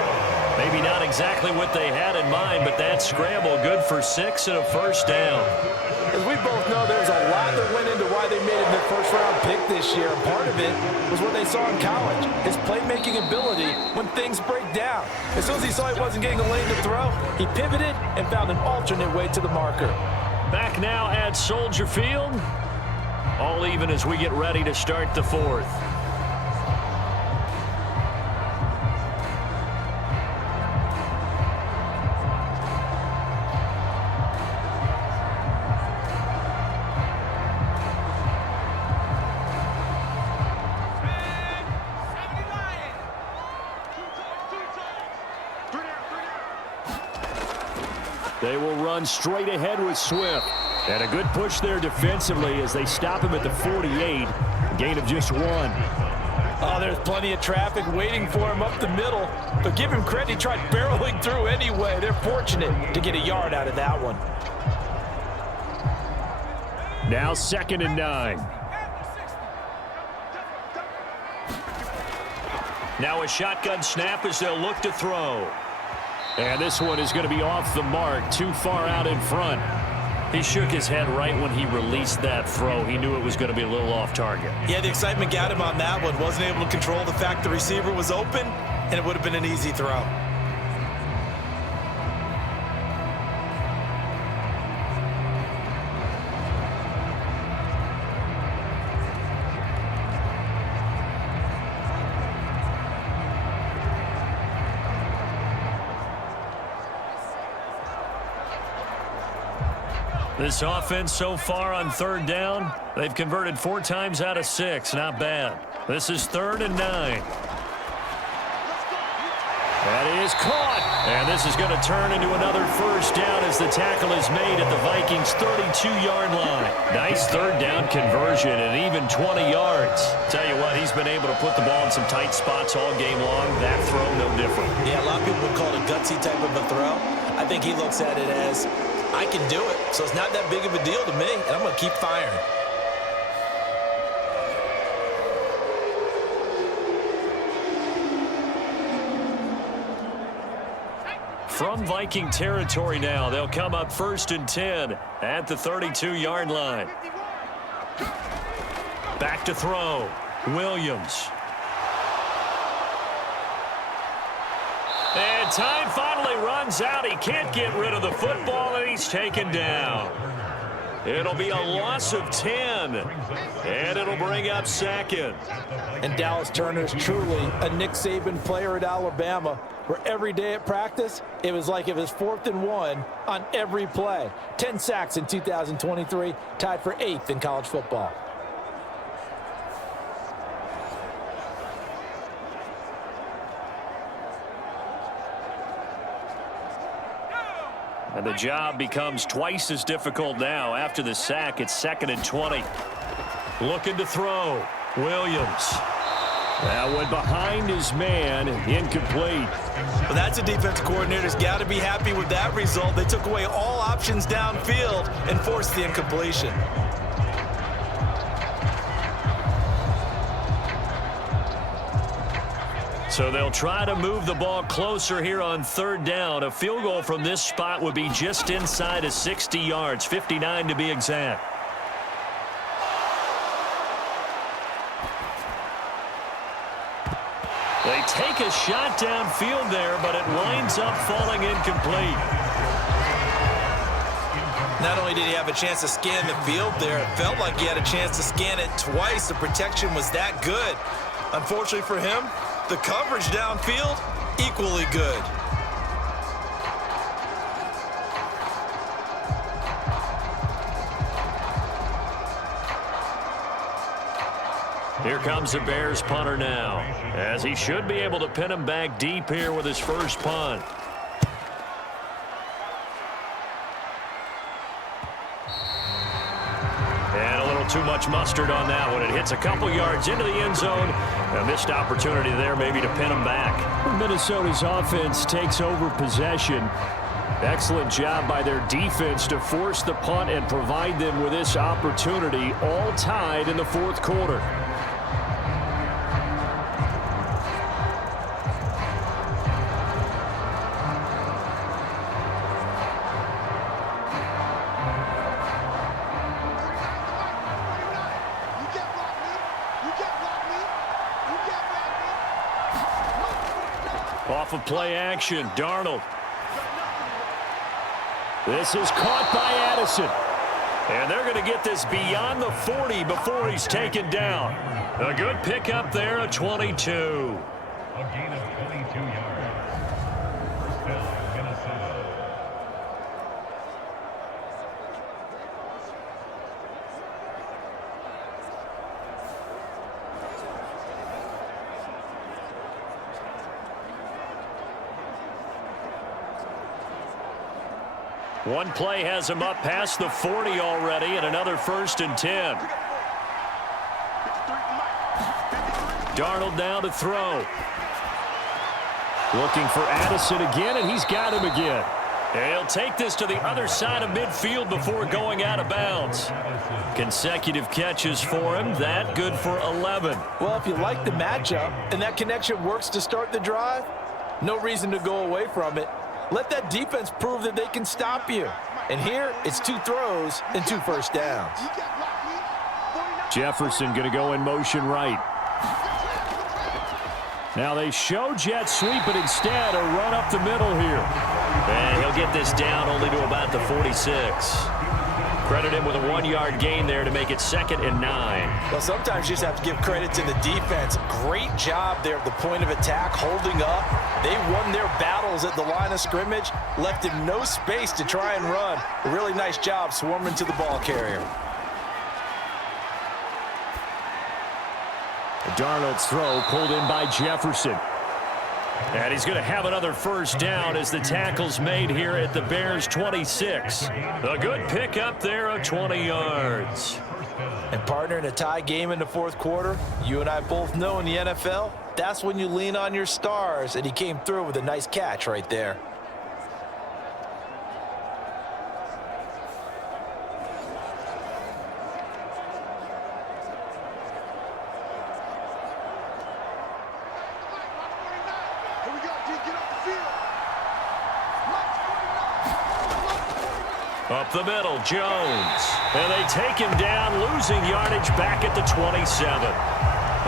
Maybe not exactly what they had in mind, but that scramble good for 6 and a 1st down. As we both know, there's a lot that went into why they made him their 1st-round pick this year. Part of it was what they saw in college, his playmaking ability when things break down. As soon as he saw he wasn't getting a lane to throw, he pivoted and found an alternate way to the marker. Back now at Soldier Field. All even as we get ready to start the 4th. They will run straight ahead with Swift. And a good push there defensively as they stop him at the 48. A gain of just 1. Oh, there's plenty of traffic waiting for him up the middle. But give him credit, he tried barreling through anyway. They're fortunate to get a yard out of that one. Now 2nd and 9. Now a shotgun snap as they'll look to throw. And this one is going to be off the mark, too far out in front. He shook his head right when he released that throw. He knew it was going to be a little off target. Yeah, the excitement got him on that one. Wasn't able to control the fact the receiver was open, and it would have been an easy throw. This offense so far on 3rd down, they've converted 4 times out of 6. Not bad. This is 3rd and 9. That is caught. And this is going to turn into another 1st down as the tackle is made at the Vikings' 32-yard line. Nice 3rd down conversion and even 20 yards. Tell you what, he's been able to put the ball in some tight spots all game long. That throw, no different. Yeah, a lot of people would call it a gutsy type of a throw. I think he looks at it as, I can do it, so it's not that big of a deal to me, and I'm going to keep firing. From Viking territory now, they'll come up 1st and 10 at the 32-yard line. Back to throw, Williams. And time finally runs out. He can't get rid of the football, and he's taken down. It'll be a loss of 10, and it'll bring up 2nd. And Dallas Turner is truly a Nick Saban player at Alabama, where every day at practice, it was like it was 4th and 1 on every play. 10 sacks in 2023, tied for 8th in college football. And the job becomes twice as difficult now. After the sack, it's 2nd and 20. Looking to throw, Williams. That one behind his man, incomplete. Well, that's a defensive coordinator's got to be happy with that result. They took away all options downfield and forced the incompletion. So they'll try to move the ball closer here on 3rd down. A field goal from this spot would be just inside of 60 yards, 59 to be exact. They take a shot downfield there, but it winds up falling incomplete. Not only did he have a chance to scan the field there, it felt like he had a chance to scan it twice. The protection was that good. Unfortunately for him, the coverage downfield, equally good. Here comes the Bears punter now, as he should be able to pin him back deep here with his first punt. And a little too much mustard on that one. It hits a couple yards into the end zone. A missed opportunity there maybe to pin him back. Minnesota's offense takes over possession. Excellent job by their defense to force the punt and provide them with this opportunity, all tied in the 4th quarter. Off of play action, Darnold. This is caught by Addison. And they're going to get this beyond the 40 before he's taken down. A good pickup there, a 22. A gain of 22 yards. First down, Minnesota. One play has him up past the 40 already, and another 1st and 10. Darnold now to throw. Looking for Addison again, and he's got him again. He'll take this to the other side of midfield before going out of bounds. Consecutive catches for him. That good for 11. Well, if you like the matchup and that connection works to start the drive, no reason to go away from it. Let that defense prove that they can stop you. And here, it's 2 throws and 2 first downs. Jefferson going to go in motion right. Now they show jet sweep, but instead a run up the middle here. And he'll get this down only to about the 46. Credit him with a 1-yard gain there to make it 2nd and 9. Well, sometimes you just have to give credit to the defense. Great job there at the point of attack, holding up. They won their battles at the line of scrimmage, left him no space to try and run. A really nice job swarming to the ball carrier. Darnold's throw pulled in by Jefferson. And he's going to have another first down as the tackle's made here at the Bears' 26. A good pickup there of 20 yards. And partner, in a tie game in the fourth quarter, you and I both know in the NFL, that's when you lean on your stars, and he came through with a nice catch right there. Up the middle, Jones. And they take him down, losing yardage back at the 27.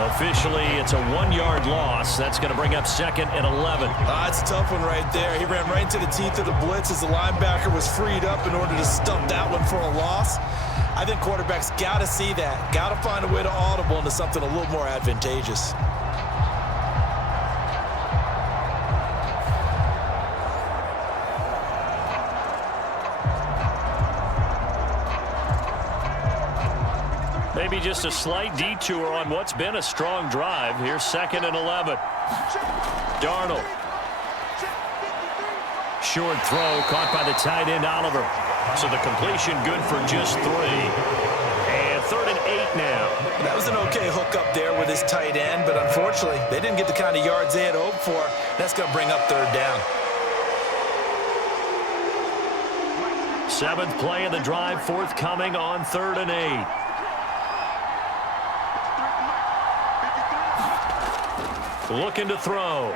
Officially, it's a 1-yard loss. That's going to bring up 2nd and 11. It's a tough one right there. He ran right into the teeth of the blitz as the linebacker was freed up in order to stump that one for a loss. I think quarterbacks got to see that. Got to find a way to audible into something a little more advantageous. Maybe just a slight detour on what's been a strong drive. Here's 2nd and 11. Darnold. Short throw caught by the tight end Oliver. So the completion good for just 3. And 3rd and 8 now. That was an okay hookup there with his tight end, but unfortunately, they didn't get the kind of yards they had hoped for. That's going to bring up 3rd down. 7th play of the drive, forthcoming on 3rd and 8. Looking to throw.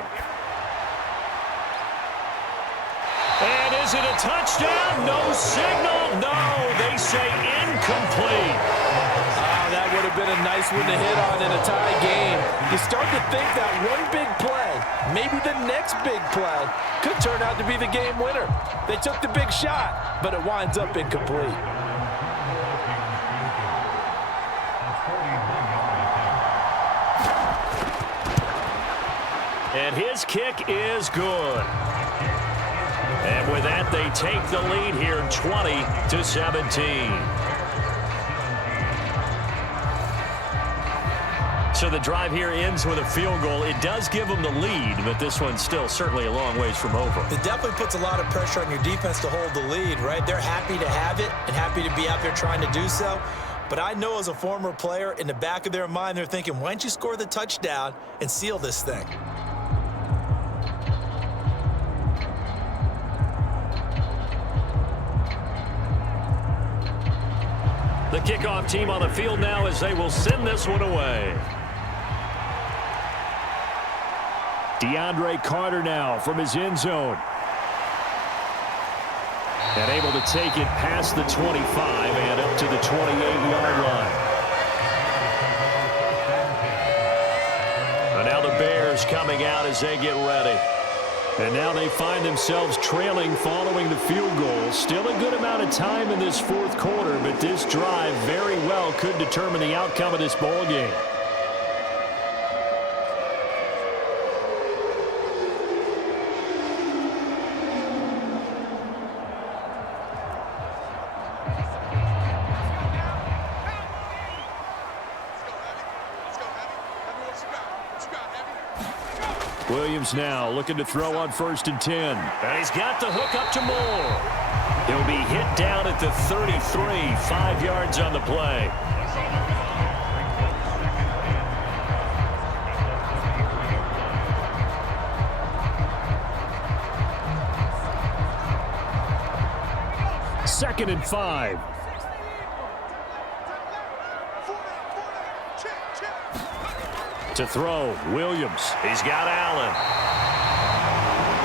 And is it a touchdown? No signal. No, they say incomplete. That would have been a nice one to hit on in a tie game. You start to think that one big play, maybe the next big play, could turn out to be the game winner. They took the big shot, but it winds up incomplete. And his kick is good. And with that, they take the lead here 20-17. So the drive here ends with a field goal. It does give them the lead, but this one's still certainly a long ways from over. It definitely puts a lot of pressure on your defense to hold the lead, right? They're happy to have it and happy to be out there trying to do so. But I know as a former player, in the back of their mind, they're thinking, why don't you score the touchdown and seal this thing? The kickoff team on the field now as they will send this one away. DeAndre Carter now from his end zone. And able to take it past the 25 and up to the 28-yard line. And now the Bears coming out as they get ready. And now they find themselves trailing following the field goal. Still a good amount of time in this fourth quarter, but this drive very well could determine the outcome of this ball game. Williams now looking to throw on 1st and 10. And he's got the hook up to Moore. He'll be hit down at the 33, 5 yards on the play. 2nd and 5. To throw, Williams. He's got Allen.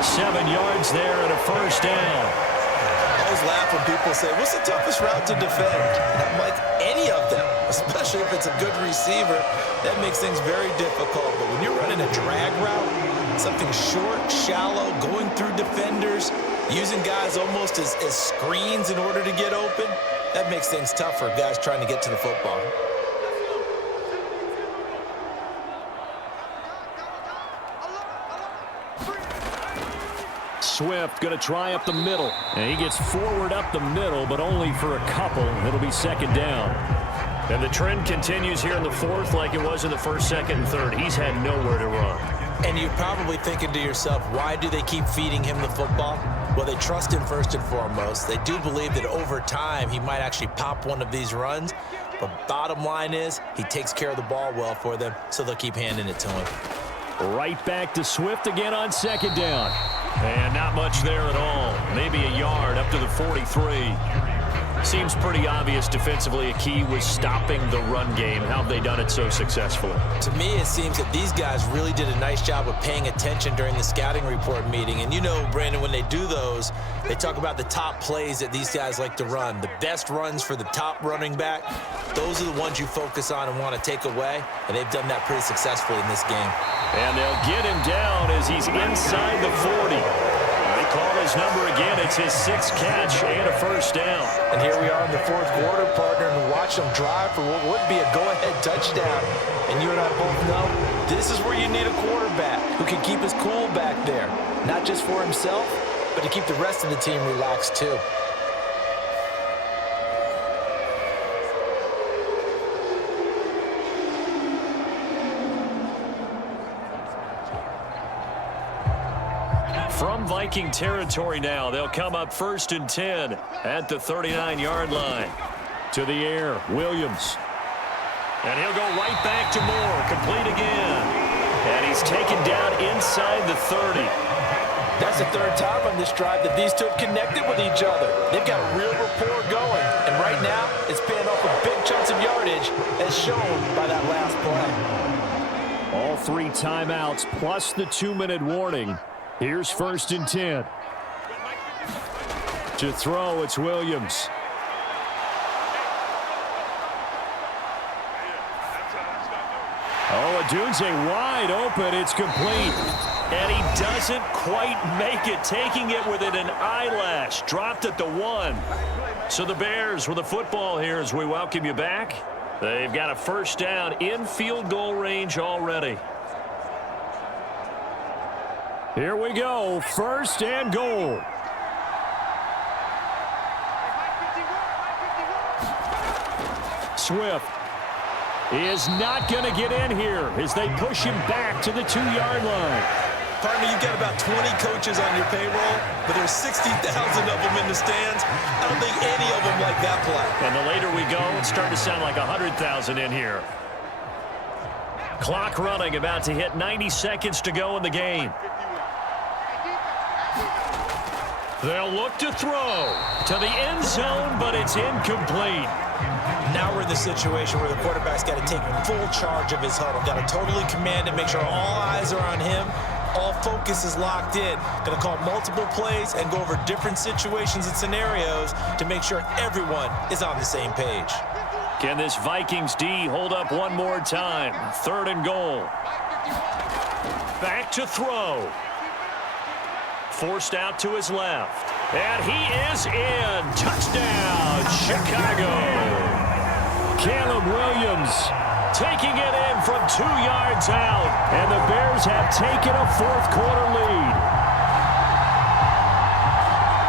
7 yards there and a first down. I always laugh when people say, what's the toughest route to defend? And I'm like, any of them, especially if it's a good receiver. That makes things very difficult. But when you're running a drag route, something short, shallow, going through defenders, using guys almost as screens in order to get open, that makes things tough for guys trying to get to the football. Swift going to try up the middle. And he gets forward up the middle, but only for a couple. It'll be 2nd down. And the trend continues here in the 4th like it was in the 1st, 2nd, and 3rd. He's had nowhere to run. And you're probably thinking to yourself, why do they keep feeding him the football? Well, they trust him first and foremost. They do believe that over time he might actually pop one of these runs. But bottom line is he takes care of the ball well for them, so they'll keep handing it to him. Right back to Swift again on 2nd down. And not much there at all. Maybe a yard up to the 43. Seems pretty obvious defensively a key was stopping the run game. How have they done it so successfully? To me, it seems that these guys really did a nice job of paying attention during the scouting report meeting. And you know, Brandon, when they do those, they talk about the top plays that these guys like to run. The best runs for the top running back, those are the ones you focus on and want to take away. And they've done that pretty successfully in this game. And they'll get him down as he's inside the 40. They call his number again. It's his 6th catch and a first down. And here we are in the 4th quarter, partner, and watch them drive for what would be a go-ahead touchdown. And you and I both know this is where you need a quarterback who can keep his cool back there, not just for himself, but to keep the rest of the team relaxed too. From Viking territory now, they'll come up 1st and 10 at the 39-yard line. To the air, Williams. And he'll go right back to Moore, complete again. And he's taken down inside the 30. That's the 3rd time on this drive that these two have connected with each other. They've got a real rapport going. And right now, it's paying off with big chunks of yardage, as shown by that last play. All 3 timeouts plus the 2-minute warning. Here's 1st and 10. To throw, it's Williams. Oh, Adunze wide open. It's complete. And he doesn't quite make it, taking it within an eyelash. Dropped at the 1. So the Bears with the football here as we welcome you back. They've got a first down in field goal range already. Here we go, 1st and goal. Swift is not going to get in here as they push him back to the 2-yard line. Partner, you've got about 20 coaches on your payroll, but there's 60,000 of them in the stands. I don't think any of them like that play. And the later we go, it's starting to sound like 100,000 in here. Clock running, about to hit 90 seconds to go in the game. They'll look to throw to the end zone, but it's incomplete. Now we're in the situation where the quarterback's got to take full charge of his huddle. Got to totally command it, make sure all eyes are on him. All focus is locked in. Going to call multiple plays and go over different situations and scenarios to make sure everyone is on the same page. Can this Vikings D hold up one more time? 3rd and goal. Back to throw. Forced out to his left. And he is in. Touchdown, Chicago. Caleb Williams taking it in from 2 yards out. And the Bears have taken a 4th quarter lead.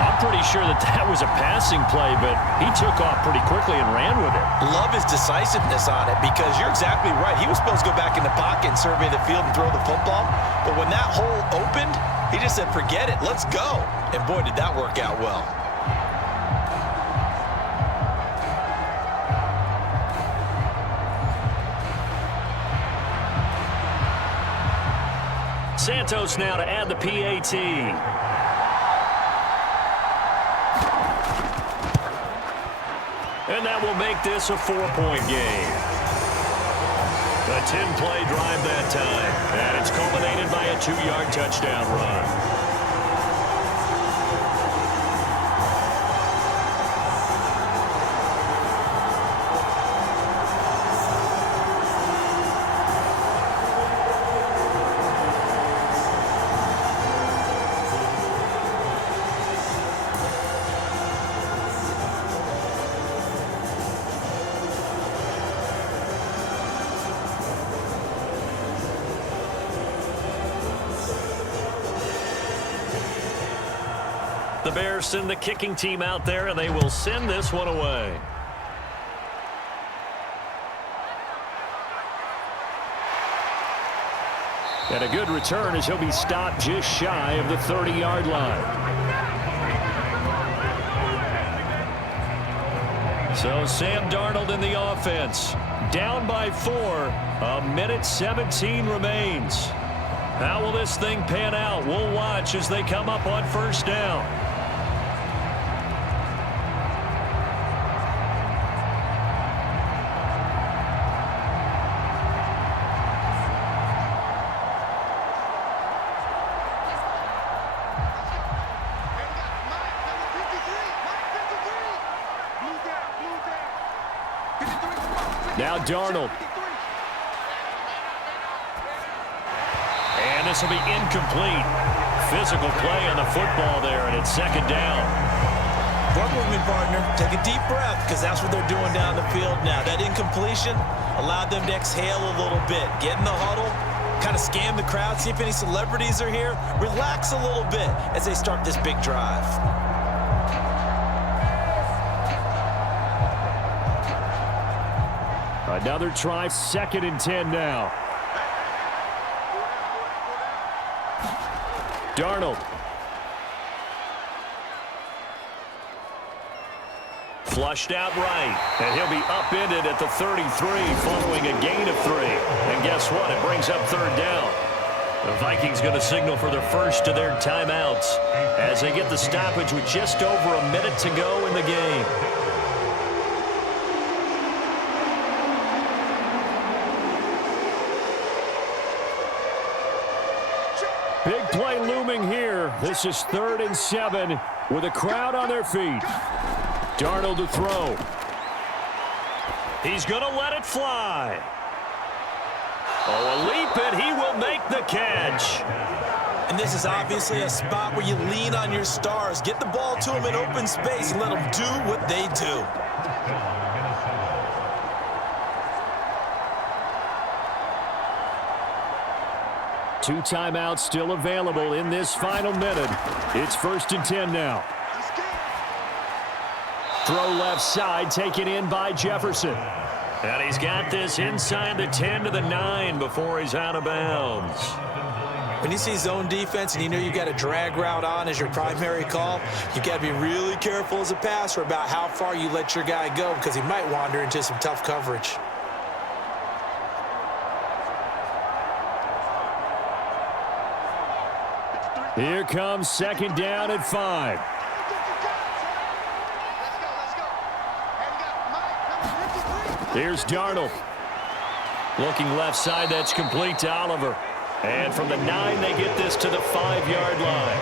I'm pretty sure that was a passing play, but he took off pretty quickly and ran with it. Love his decisiveness on it because you're exactly right. He was supposed to go back in the pocket and survey the field and throw the football. But when that hole opened, he just said, forget it, let's go. And boy, did that work out well. Santos now to add the PAT. And that will make this a 4-point game. A 10-play drive that time. And it's culminated by a 2-yard touchdown run. The Bears send the kicking team out there, and they will send this one away. And a good return as he'll be stopped just shy of the 30-yard line. So Sam Darnold in the offense. Down by 4. 1:17 remains. How will this thing pan out? We'll watch as they come up on first down. Now Darnold. And this will be incomplete. Physical play on the football there, and it's second down. Work with me, partner. Take a deep breath, because that's what they're doing down the field now. That incompletion allowed them to exhale a little bit. Get in the huddle, kind of scan the crowd, see if any celebrities are here. Relax a little bit as they start this big drive. Another try, 2nd and 10 now. Darnold. Flushed out right, and he'll be upended at the 33 following a gain of 3. And guess what? It brings up 3rd down. The Vikings going to signal for their first of their timeouts as they get the stoppage with just over a minute to go in the game. Big play looming here. This is 3rd and 7 with a crowd on their feet. Darnold to throw. He's going to let it fly. Oh, a leap, and he will make the catch. And this is obviously a spot where you lean on your stars. Get the ball to them in open space and let them do what they do. 2 timeouts still available in this final minute. It's 1st and 10 now. Throw left side, taken in by Jefferson. And he's got this inside the 10 to the 9 before he's out of bounds. When you see zone defense and you know you've got a drag route on as your primary call, you've got to be really careful as a passer about how far you let your guy go, because he might wander into some tough coverage. Here comes 2nd down at 5. Here's Darnold. Looking left side, that's complete to Oliver. And from the 9, they get this to the 5-yard line.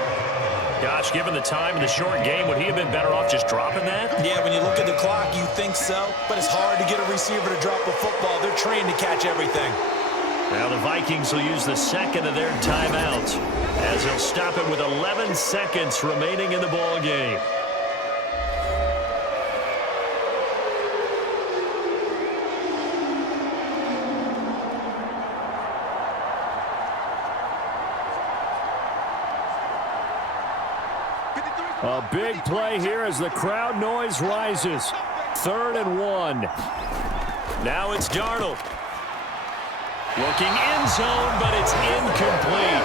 Gosh, given the time in the short game, would he have been better off just dropping that? Yeah, when you look at the clock, you think so. But it's hard to get a receiver to drop a football. They're trained to catch everything. Now the Vikings will use the 2nd of their timeouts as they'll stop it with 11 seconds remaining in the ball game. A big play here as the crowd noise rises. 3rd and 1. Now it's Darnold. Looking end zone, but it's incomplete.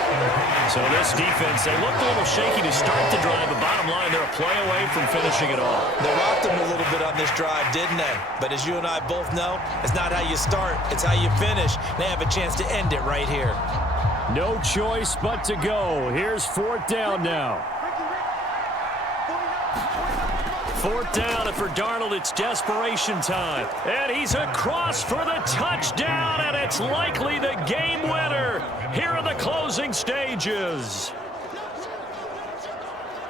So this defense, they looked a little shaky to start the drive, but bottom line, they're a play away from finishing it all. They rocked them a little bit on this drive, didn't they? But as you and I both know, it's not how you start, it's how you finish. They have a chance to end it right here. No choice but to go. Here's 4th down now. 4th down, and for Darnold, it's desperation time. And he's across for the touchdown, and it's likely the game winner here in the closing stages.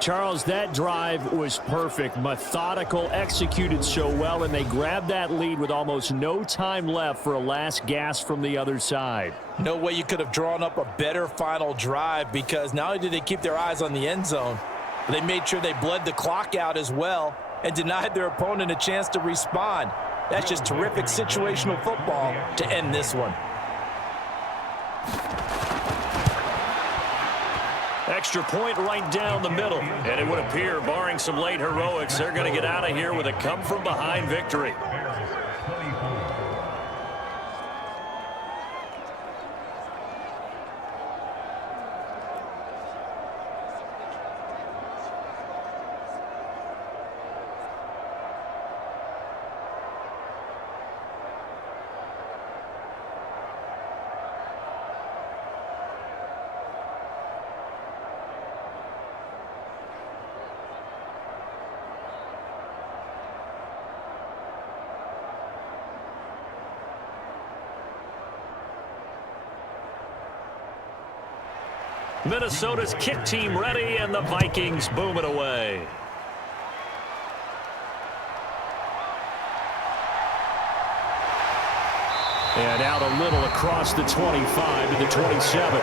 Charles, that drive was perfect, methodical, executed so well, and they grabbed that lead with almost no time left for a last gasp from the other side. No way you could have drawn up a better final drive, because not only did they keep their eyes on the end zone, but they made sure they bled the clock out as well and denied their opponent a chance to respond. That's just terrific situational football to end this one. Extra point right down the middle. And it would appear, barring some late heroics, they're going to get out of here with a come-from-behind victory. Minnesota's kick team ready, and the Vikings boom it away. And out a little across the 25 to the 27.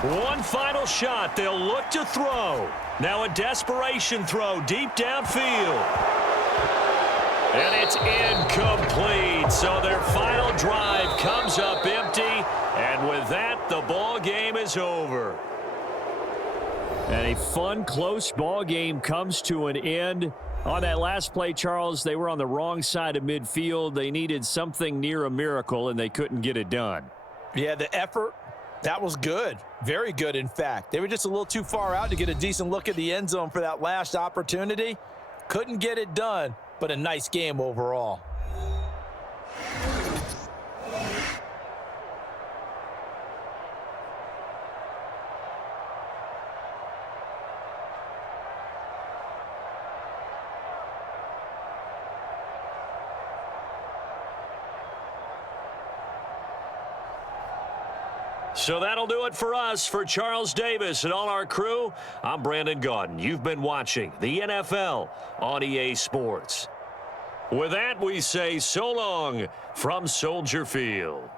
One final shot. They'll look to throw. Now a desperation throw deep downfield. And it's incomplete. So their final drive comes up empty. And with that, the ball game is over. And a fun, close ball game comes to an end. On that last play, Charles, they were on the wrong side of midfield. They needed something near a miracle, and they couldn't get it done. Yeah, the effort, that was good. Very good, in fact. They were just a little too far out to get a decent look at the end zone for that last opportunity. Couldn't get it done, but a nice game overall. So that'll do it for us. For Charles Davis and all our crew, I'm Brandon Gaudin. You've been watching the NFL on EA Sports. With that, we say so long from Soldier Field.